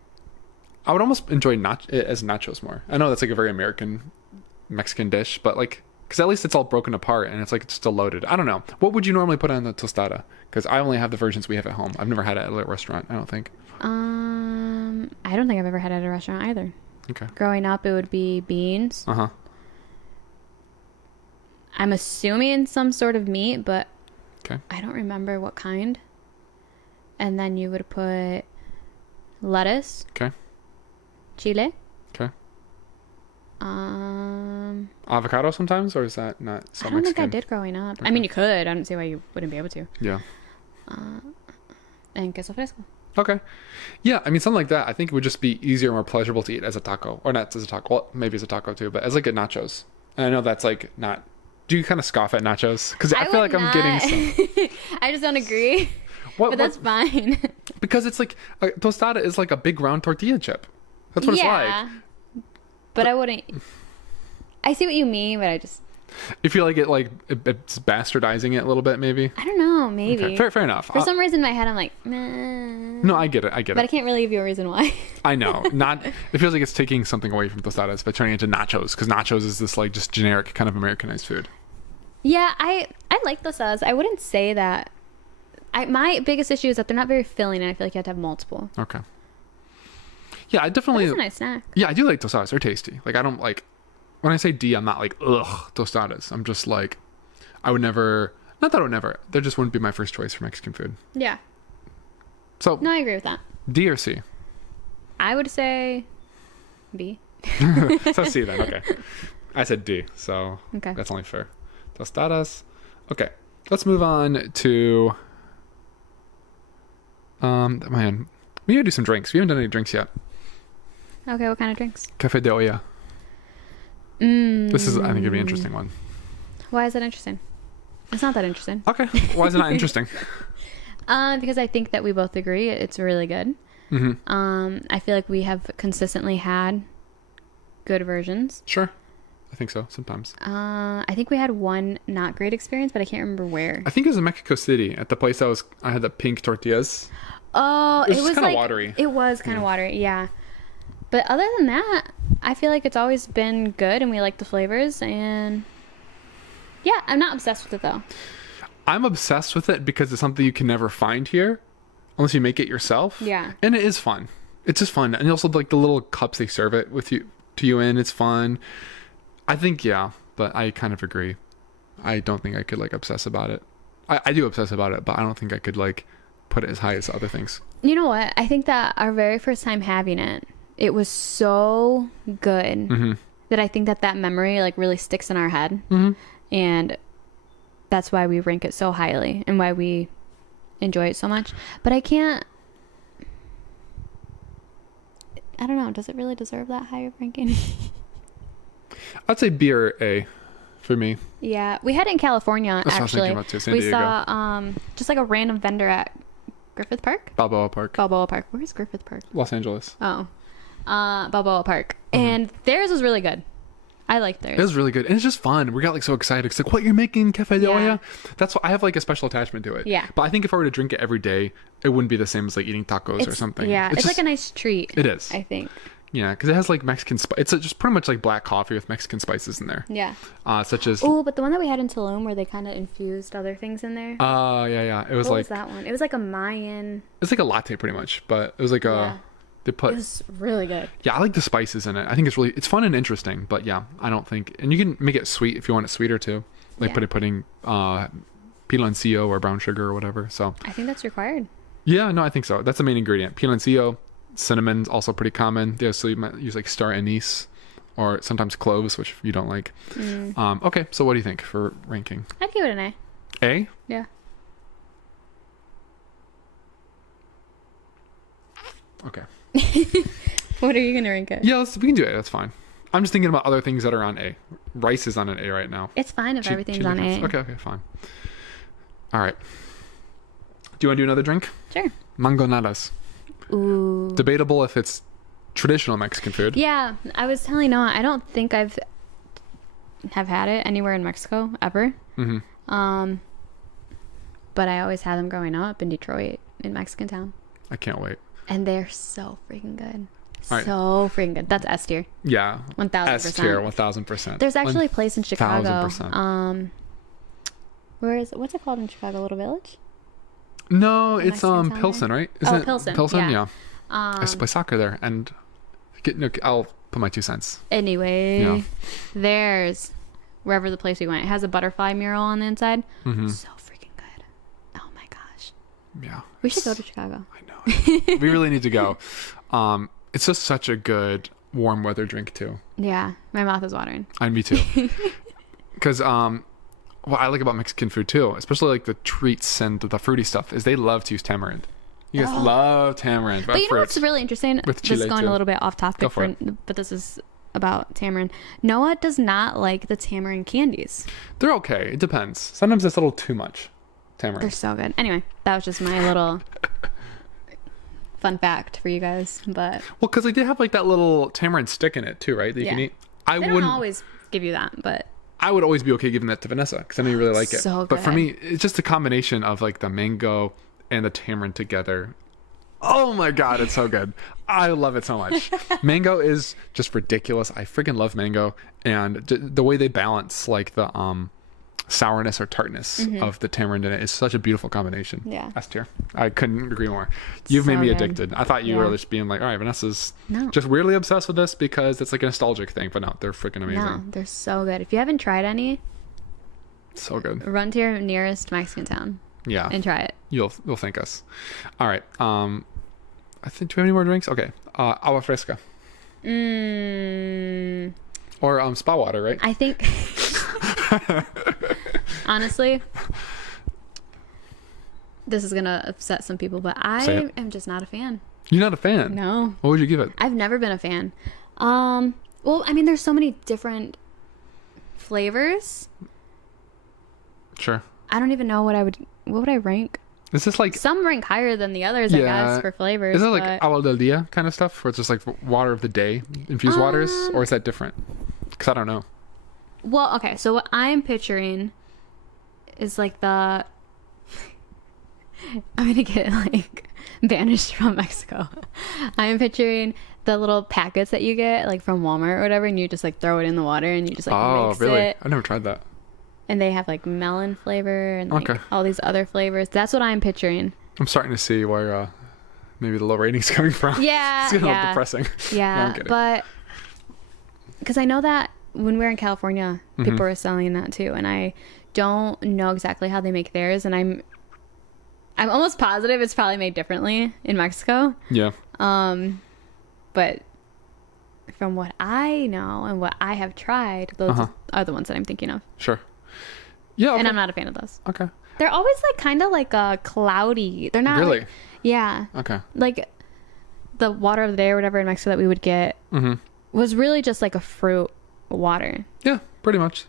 I would almost enjoy it as nachos more. I know that's like a very American Mexican dish, but like, because at least it's all broken apart and it's like it's still loaded. I don't know. What would you normally put on the tostada? Because I only have the versions we have at home. I've never had it at a restaurant, I don't think. I don't think I've ever had it at a restaurant either. Okay. Growing up, it would be beans. Uh-huh. I'm assuming some sort of meat, but Okay. I don't remember what kind. And then you would put lettuce, Okay. chile, Okay. um, Avocado sometimes, or is that not so I don't Mexican? think I did growing up. I mean, you could. I don't see why you wouldn't be able to. Yeah. And queso fresco. Okay. Yeah, I mean, something like that, I think it would just be easier, more pleasurable to eat as a taco. Or not as a taco. Well, maybe as a taco too, but as like a nachos. And I know that's like not... Do you kind of scoff at nachos? Because I feel like I'm getting some... I just don't agree. What, But that's fine. because it's like... A tostada is like a big round tortilla chip. That's what it's like. But I wouldn't. I see what you mean, but I just. You feel like it's bastardizing it a little bit, maybe? I don't know. Maybe. Okay, fair enough. For some reason in my head, I'm like, meh. No, I get it. But I can't really give you a reason why. I know. It feels like it's taking something away from tostadas by turning it into nachos, because nachos is this like just generic kind of Americanized food. Yeah, I like tostadas. I wouldn't say that. My biggest issue is that they're not very filling, and I feel like you have to have multiple. Okay. Yeah, I But definitely. it's a nice snack. Yeah, I do like tostadas. They're tasty. Like, I don't like. When I say D, I'm not like, ugh, tostadas. I'm just like, I would never. Not that I would never. They just wouldn't be my first choice for Mexican food. Yeah. So, No, I agree with that. D or C? I would say B. So C then, okay. I said D, so Okay. that's only fair. Tostadas. Okay, let's move on to. Man, we gotta do some drinks. We haven't done any drinks yet. Okay, what kind of drinks? Café de olla. This is, I think, it'd be an interesting one. Why is that interesting? It's not that interesting. Okay, why is it not interesting? Because I think that we both agree it's really good. Mm-hmm. I feel like we have consistently had good versions. Sure, I think so. Sometimes. I think we had one not great experience, but I can't remember where. I think it was in Mexico City at the place I had the pink tortillas. Oh, It was it was kinda like watery. It was kind of watery, yeah. But other than that, I feel like it's always been good, and we like the flavors. And yeah, I'm not obsessed with it though. I'm obsessed with it because it's something you can never find here unless you make it yourself. Yeah. And it is fun. It's just fun. And also like the little cups they serve it to you in, it's fun. I think, yeah, but I kind of agree. I don't think I could like obsess about it. I do obsess about it, but I don't think I could like put it as high as other things. You know what? I think that our very first time having it, it was so good that I think that memory like really sticks in our head. And that's why we rank it so highly and why we enjoy it so much. But I don't know. Does it really deserve that higher ranking? I'd say B or A for me. Yeah, we had it in California. That's what I was actually, thinking about too, San we Diego. saw just like a random vendor at Griffith Park. Balboa Park, Balboa Park. Where's Griffith Park? Los Angeles. Oh, Balboa Park, and theirs was really good. I liked theirs. It was really good. And it's just fun. We got like so excited. It's like, what, you're making Café de Yeah. Olla? That's why I have like a special attachment to it. Yeah. But I think if I were to drink it every day, it wouldn't be the same as like eating tacos or something. Yeah, it's just, like a nice treat. It is. I think. Yeah, because it has like Mexican it's just pretty much like black coffee with Mexican spices in there. Yeah. Such as Oh, but the one that we had in Tulum where they kind of infused other things in there. yeah. It was What like was that one? It was like a Mayan. it's like a latte pretty much, but it was like Yeah. they put It was really good. yeah, I like the spices in it. I think it's fun and interesting, but yeah, I don't think, and you can make it sweet if you want it sweeter too. Like Yeah. putting piloncillo or brown sugar or whatever. So I think that's required. yeah, no, I think so. That's the main ingredient. Piloncillo, cinnamon's also pretty common. They also use like star anise or sometimes cloves, which you don't like. Okay, so what do you think for ranking? I'd give it an A. A? Yeah. Okay. What are you gonna rank it? Yeah, we can do A. That's fine. I'm just thinking about other things that are on A. Rice is on an A right now. It's fine if everything's on A. Okay, fine. All right. Do you want to do another drink? Sure. Mangonadas. Ooh. Debatable if it's traditional Mexican food. Yeah, I was telling Noah, I don't think have had it anywhere in Mexico ever. But I always had them growing up in Detroit, in Mexican town, I can't wait. and they're so freaking good. All right. So freaking good. That's S tier. Yeah. 1000%. S tier, 1000%. There's actually a place in Chicago. 1000%. What's it called in Chicago? Little Village? No, it's Mexican town Pilsen, there? right? Oh, it Pilsen, Pilsen, yeah. I used to play soccer there, and I'll put my 2 cents. Anyway, Yeah. there's wherever the place we went. It has a butterfly mural on the inside. So freaking good. Oh my gosh. Yeah. We should go to Chicago. I know. We really need to go. It's just such a good warm weather drink too. Yeah, my mouth is watering. And me too. Because what I like about Mexican food too, especially like the treats and the fruity stuff, is they love to use tamarind. You guys love tamarind. But you know what's really interesting? With Just chile, going too. a little bit off topic, Go for it. but this is about tamarind. Noah does not like the tamarind candies. They're okay. It depends. Sometimes it's a little too much They're tamarind. so good. Anyway, that was just my little fun fact for you guys, but Well, because they did have like that little tamarind stick in it too, right? That you can Yeah. eat. I they don't wouldn't. always give you that. But I would always be okay giving that to Vanessa because I know you really like it. So But for good. me, it's just a combination of like the mango and the tamarind together. Oh my god, it's so good. I love it so much. Mango is just ridiculous. I freaking love mango, and the way they balance like the sourness or tartness of the tamarind in it is such a beautiful combination. Yeah. S tier. I couldn't agree more. You've So made me good. addicted. I thought you Yeah. were just being like, all right, Vanessa's No. just weirdly obsessed with this because it's like a nostalgic thing, but no, they're freaking amazing. no, they're so good. If you haven't tried any, So good. run to your nearest Mexican town Yeah. and try it. You'll thank us. All right. I think, do we have any more drinks? Okay. Agua fresca or spa water, right? I think honestly, this is gonna upset some people, but Say I it. am just not a fan. You're not a fan. No, What would you give it? I've never been a fan. Well, I mean, there's so many different flavors. Sure. I don't even know what would I rank? Is this like Some rank higher than the others, I Yeah. guess, for flavors. is it like but- agua del dia kind of stuff, where it's just like water of the day, infused waters, or is that different? Because I don't know. Well, okay, so what I'm picturing is like the I'm gonna get like banished from Mexico. I'm picturing the little packets that you get like from Walmart or whatever, and you just like throw it in the water and you just like Oh, mix really? it. I've never tried that. And they have like melon flavor and like Okay. all these other flavors. That's what I'm picturing. I'm starting to see where maybe the low rating's coming from. Yeah, It's getting a little yeah. depressing. No, Yeah, I'm kidding. but because I know that when we were in California, Mm-hmm. people were selling that too, and I don't know exactly how they make theirs, and I'm almost positive it's probably made differently in Mexico. Yeah. But from what I know and what I have tried, those Uh-huh. are the ones that I'm thinking of, Sure. Yeah. Okay. and I'm not a fan of those. Okay. They're always like kind of like cloudy. They're not Really? like- yeah, Okay. like the water of the day or whatever in Mexico that we would get Mm-hmm. was really just like a fruit water. Yeah, pretty much.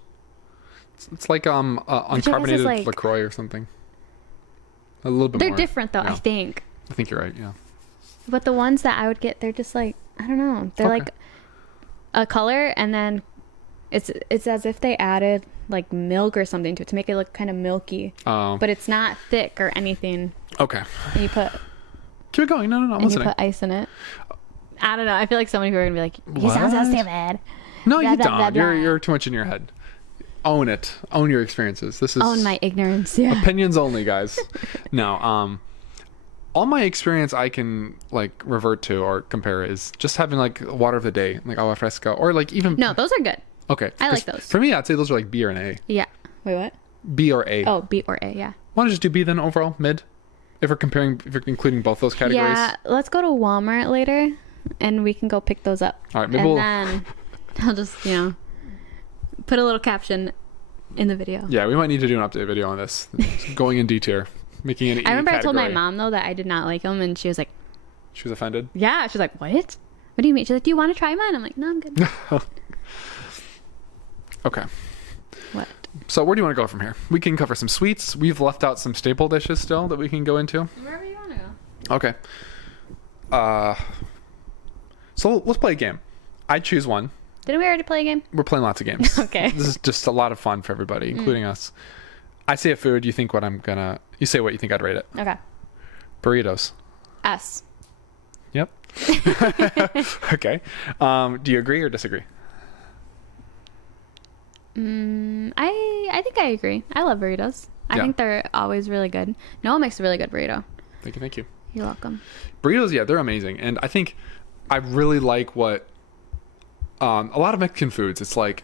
It's like guess is uncarbonate like- LaCroix or something. A little bit They're more. different though, Yeah. I think. I think you're right. Yeah. But the ones that I would get, they're just like, I don't know. They're Okay. like a color, and then it's as if they added like milk or something to it to make it look kind of milky. But it's not thick or anything. Okay. And you put Keep it going. No, I'm and you listening. put ice in it. I don't know. I feel like so many people are gonna be like, "You sound so What? stupid." No, blah, you blah, don't. blah, blah. You're too much in your head. Own it. Own your experiences. This is Own my ignorance. Yeah. opinions only, guys. No. All my experience I can like revert to or compare is just having like water of the day, like agua fresca, or like even No, those are good. Okay. I like 'cause those. For me, I'd say those are like B or an A. Yeah. Wait, what? B or A. Oh, B or A. Yeah. Want to just do B then overall mid? If we're including both those categories. Yeah. Let's go to Walmart later, and we can go pick those up. All right, maybe and we'll. then I'll just put a little caption in the video. Yeah, we might need to do an update video on this. Going in D tier, making an E I remember I told my category. mom though that I did not like them, and she was like, She was offended. "Yeah." She's like, "What? What do you mean?" She's like, "Do you want to try mine?" I'm like, "No, I'm good." Okay. What? So where do you want to go from here? We can cover some sweets. We've left out some staple dishes still that we can go into. Wherever you want to go. Okay. So let's play a game. I choose one. Didn't we already play a game? We're playing lots of games. Okay. This is just a lot of fun for everybody, including us. I say a food. You think what I'm gonna. You say what you think I'd rate it. Okay. Burritos. S. Yep. Okay. Do you agree or disagree? I think I agree. I love burritos. I Yeah. think they're always really good. Noah makes a really good burrito. Thank you. Thank you. You're welcome. Burritos, yeah, they're amazing, and I think I really like what a lot of Mexican foods. It's like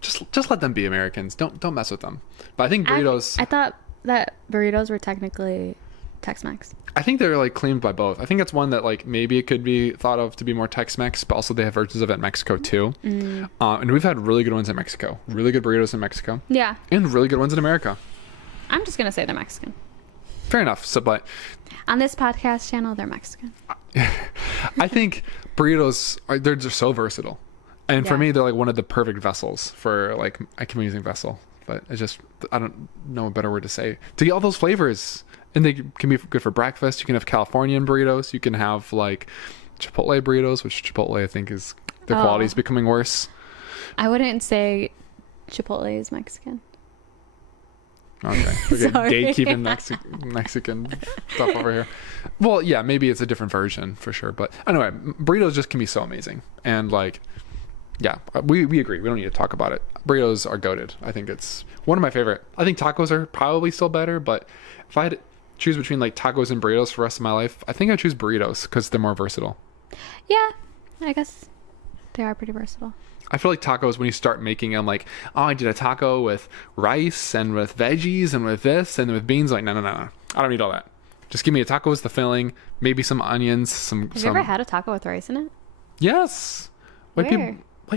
just let them be Americans. Don't mess with them. But I think burritos. I thought that burritos were technically Tex-Mex. I think they're like claimed by both. I think it's one that like maybe it could be thought of to be more Tex-Mex, but also they have versions of it in Mexico too. And we've had really good ones in Mexico, really good burritos in Mexico, Yeah. and really good ones in America. I'm just gonna say they're Mexican. Fair enough. So, but On this podcast channel, they're Mexican. I think burritos they're just so versatile, and for Yeah. me they're like one of the perfect vessels for like I keep using vessel, but it's just I don't know a better word to say to get all those flavors And they can be good for breakfast. You can have Californian burritos. You can have like Chipotle burritos, which Chipotle, I think, is the quality is becoming worse. I wouldn't say Chipotle is Mexican. Okay. Gatekeeping Mexican stuff over here. Well, yeah, maybe it's a different version for sure. But anyway, burritos just can be so amazing. And like, yeah, we agree. We don't need to talk about it. Burritos are goated. I think it's one of my favorite. I think tacos are probably still better, but if I had to choose between like tacos and burritos for the rest of my life, I think I choose burritos because they're more versatile. Yeah, I guess they are pretty versatile. I feel like tacos, when you start making them, like, oh, I did a taco with rice and with veggies and with this and with beans. Like, no. I don't need all that. Just give me a taco as the filling, maybe some onions, some. Have you ever had a taco with rice in it? Yes. White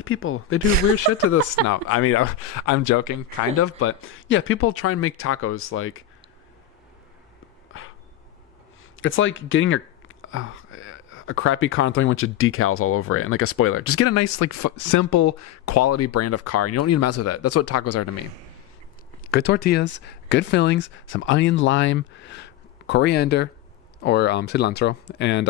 people, they do weird shit to this. No, I mean, I'm joking, kind of, but yeah, people try and make tacos like. It's like getting a crappy car and throwing a bunch of decals all over it and like a spoiler. Just get a nice, like, simple quality brand of car and you don't need to mess with it. That's what tacos are to me. Good tortillas, good fillings, some onion, lime, coriander, or cilantro, and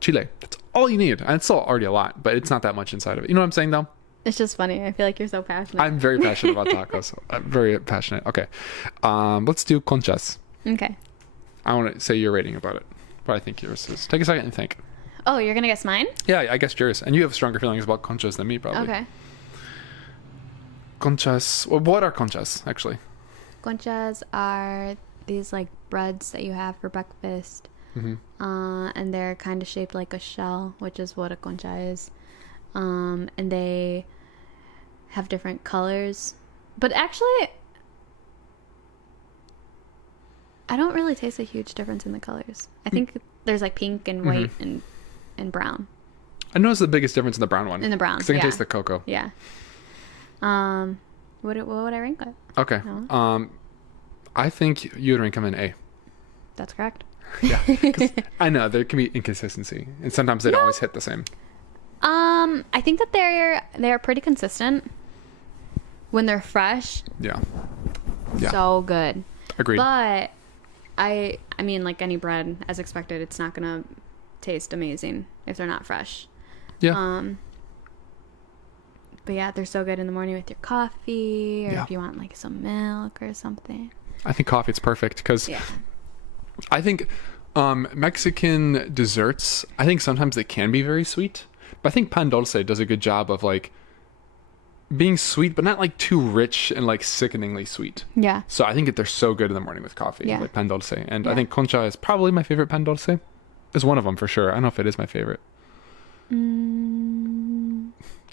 chile. That's all you need. And it's still already a lot, but it's not that much inside of it. You know what I'm saying, though? It's just funny. I feel like you're so passionate. I'm very passionate about tacos. I'm very passionate. Okay. Let's do conchas. Okay. I want to say your rating about it. What I think yours is. Take a second and think. Oh, you're going to guess mine? Yeah, I guess yours. And you have stronger feelings about conchas than me, probably. Okay. Conchas. Well, what are conchas, actually? Conchas are these like breads that you have for breakfast. Mm-hmm. And they're kind of shaped like a shell, which is what a concha is. And they have different colors. But actually, I don't really taste a huge difference in the colors. I think there's like pink and white and brown. I noticed the biggest difference in the brown one. In the brown, because I can taste the cocoa. Yeah. What would I rank it? Okay. No? I think you would rank them an A. That's correct. Yeah. 'Cause I know there can be inconsistency, and sometimes they don't always hit the same. I think that they're pretty consistent when they're fresh. Yeah. So good. Agreed. But I mean, like any bread, as expected, it's not gonna taste amazing if they're not fresh. Yeah. But yeah, they're so good in the morning with your coffee, or Yeah. if you want like some milk or something. I think coffee is perfect because Yeah. I think Mexican desserts, I think sometimes they can be very sweet. But I think pan dulce does a good job of like being sweet, but not like too rich and like sickeningly sweet. Yeah. So I think that they're so good in the morning with coffee, Yeah. like pan dulce. And I Yeah. think concha is probably my favorite pan dulce. It's one of them for sure. I don't know if it is my favorite. Do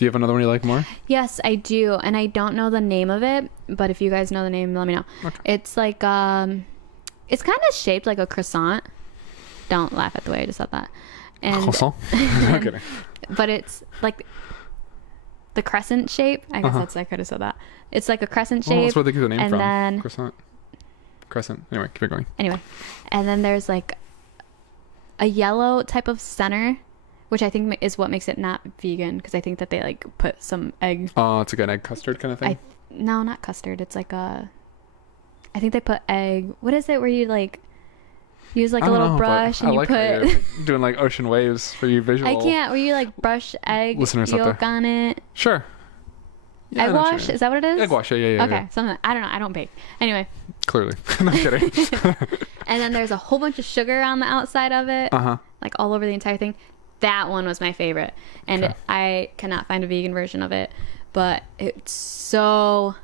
you have another one you like more? Yes, I do, and I don't know the name of it, but if you guys know the name, let me know. Okay. It's like it's kind of shaped like a croissant. Don't laugh at the way I just said that. And Croissant? No kidding. but it's like the crescent shape. I guess I could have said that. It's like a crescent shape. Well, that's where they get the name and from. then Croissant. Crescent. Anyway, keep it going. anyway, and then there's like a yellow type of center, which I think is what makes it not vegan, because I think that they like put some egg. Oh, it's like an egg custard kind of thing. No, not custard. It's like I think they put egg. What is it where you like use like a little brush and you like how put you're doing like ocean waves for you visual. I can't. Where you like brush egg Listeners out yolk there. on it. Sure. Yeah, I Egg know what you wash? mean. Is that what it is? Egg wash, yeah. Okay, something. I don't know. I don't bake. Anyway, Clearly. No kidding. and then there's a whole bunch of sugar on the outside of it, like all over the entire thing. That one was my favorite, and Okay. I cannot find a vegan version of it, but it's so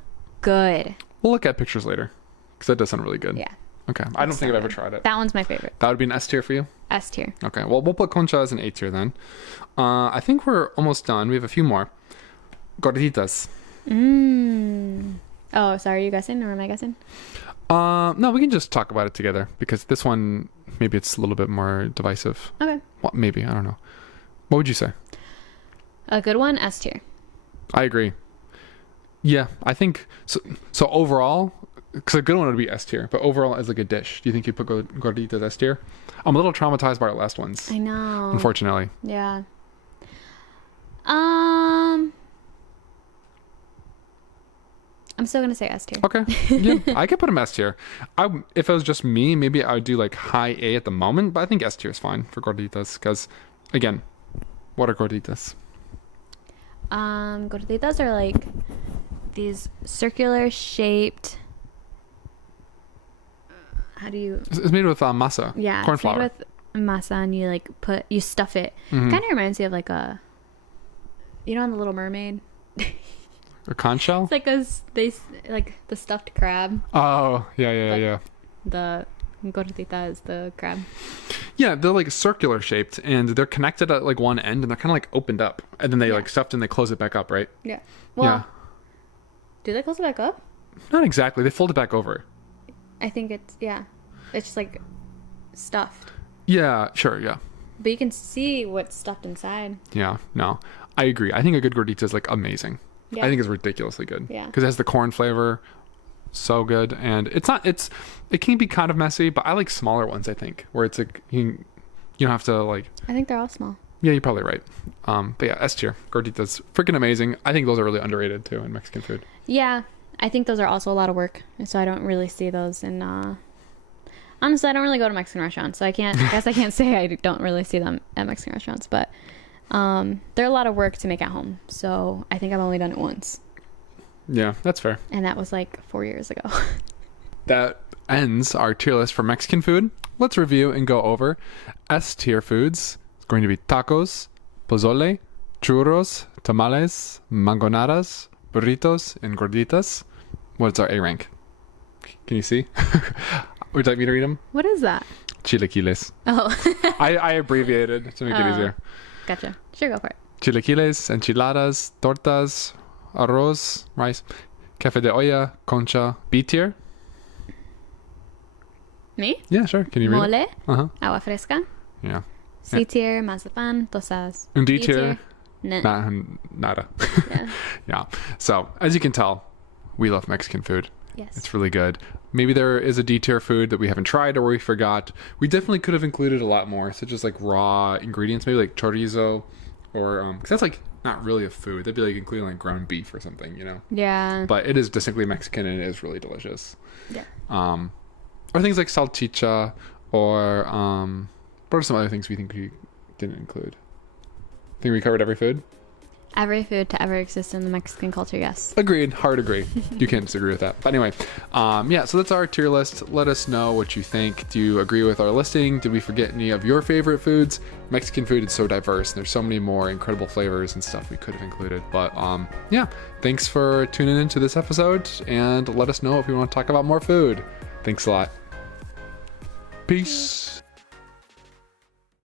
good. We'll look at pictures later, because that does sound really good. Yeah, Okay. I don't It's think so I've ever good. tried it. That one's my favorite. That would be an S tier for you? S tier. Okay. Well, we'll put concha as an A tier then. I think we're almost done. We have a few more. Gorditas. Oh, sorry. Are you guessing or am I guessing? No, we can just talk about it together, because this one, maybe it's a little bit more divisive. Okay. Well, maybe. I don't know. What would you say? A good one, S tier. I agree. Yeah, I think so. So overall, because a good one would be S tier, but overall as like a dish, do you think you put gorditas S tier? I'm a little traumatized by our last ones, I know. unfortunately. Yeah. I'm I'm still gonna say S tier. Okay. Yeah, I could put them S tier. If it was just me, maybe I would do like high A at the moment, but I think S tier is fine for gorditas because, again, what are gorditas? Gorditas are like these circular shaped. How do you? It's made with masa. Yeah, corn it's made flour. with masa, and you like you stuff it. Mhm. Kind of reminds me of like a, in The Little Mermaid. A conch shell? It's like like the stuffed crab. Oh, yeah. But- Yeah. The gordita is the crab. Yeah, they're like circular shaped and they're connected at like one end and they're kind of like opened up. And then they Yeah. like stuffed and they close it back up, right? Yeah. Well, Yeah. do they close it back up? Not exactly. They fold it back over. I think it's it's just like stuffed, Yeah, sure, yeah. but you can see what's stuffed inside. Yeah, no. I agree. I think a good gordita is like amazing. Yeah. I think it's ridiculously good. Yeah. Because it has the corn flavor. So good. And it can be kind of messy, but I like smaller ones, I think, where it's like you don't have to like. I think they're all small. Yeah, you're probably right. But yeah, S tier. Gorditas. Freaking amazing. I think those are really underrated too in Mexican food. Yeah, I think those are also a lot of work, so I don't really see those in. Honestly, I don't really go to Mexican restaurants, so I guess I can't say I don't really see them at Mexican restaurants, but they're a lot of work to make at home. So I think I've only done it once, Yeah, that's fair. and that was like 4 years ago. That ends our tier list for Mexican food. Let's review and go over S tier foods. It's going to be tacos, pozole, churros, tamales, mangonadas, burritos, and gorditas. What's our A rank? Can you see? Would you like me to read them? What is that? Chilaquiles. Oh, I abbreviated to make it easier. gotcha. Sure, go for it. Chilaquiles, enchiladas, tortas, arroz, rice, cafe de olla, concha. B tier? Me? Yeah, sure. Can you read it? Mole, Uh-huh. agua fresca. Yeah. C tier, mazapan, tostadas. And D B tier? nah. Nada. Yeah. Yeah. So, as you can tell, we love Mexican food. Yes. It's really good. Maybe there is a D tier food that we haven't tried or we forgot. We definitely could have included a lot more, such as like raw ingredients, maybe like chorizo or, because that's like not really a food. That'd be like including like ground beef or something, you know? Yeah. But it is distinctly Mexican and it is really delicious. Yeah. Or things like salchicha or, what are some other things we think we didn't include? Think we covered every food? Every food to ever exist in the Mexican culture, yes. Agreed. Hard agree. You can't disagree with that. But anyway, yeah, so that's our tier list. Let us know what you think. Do you agree with our listing? Did we forget any of your favorite foods? Mexican food is so diverse and there's so many more incredible flavors and stuff we could have included. But yeah, thanks for tuning into this episode and let us know if you want to talk about more food. Thanks a lot. Peace.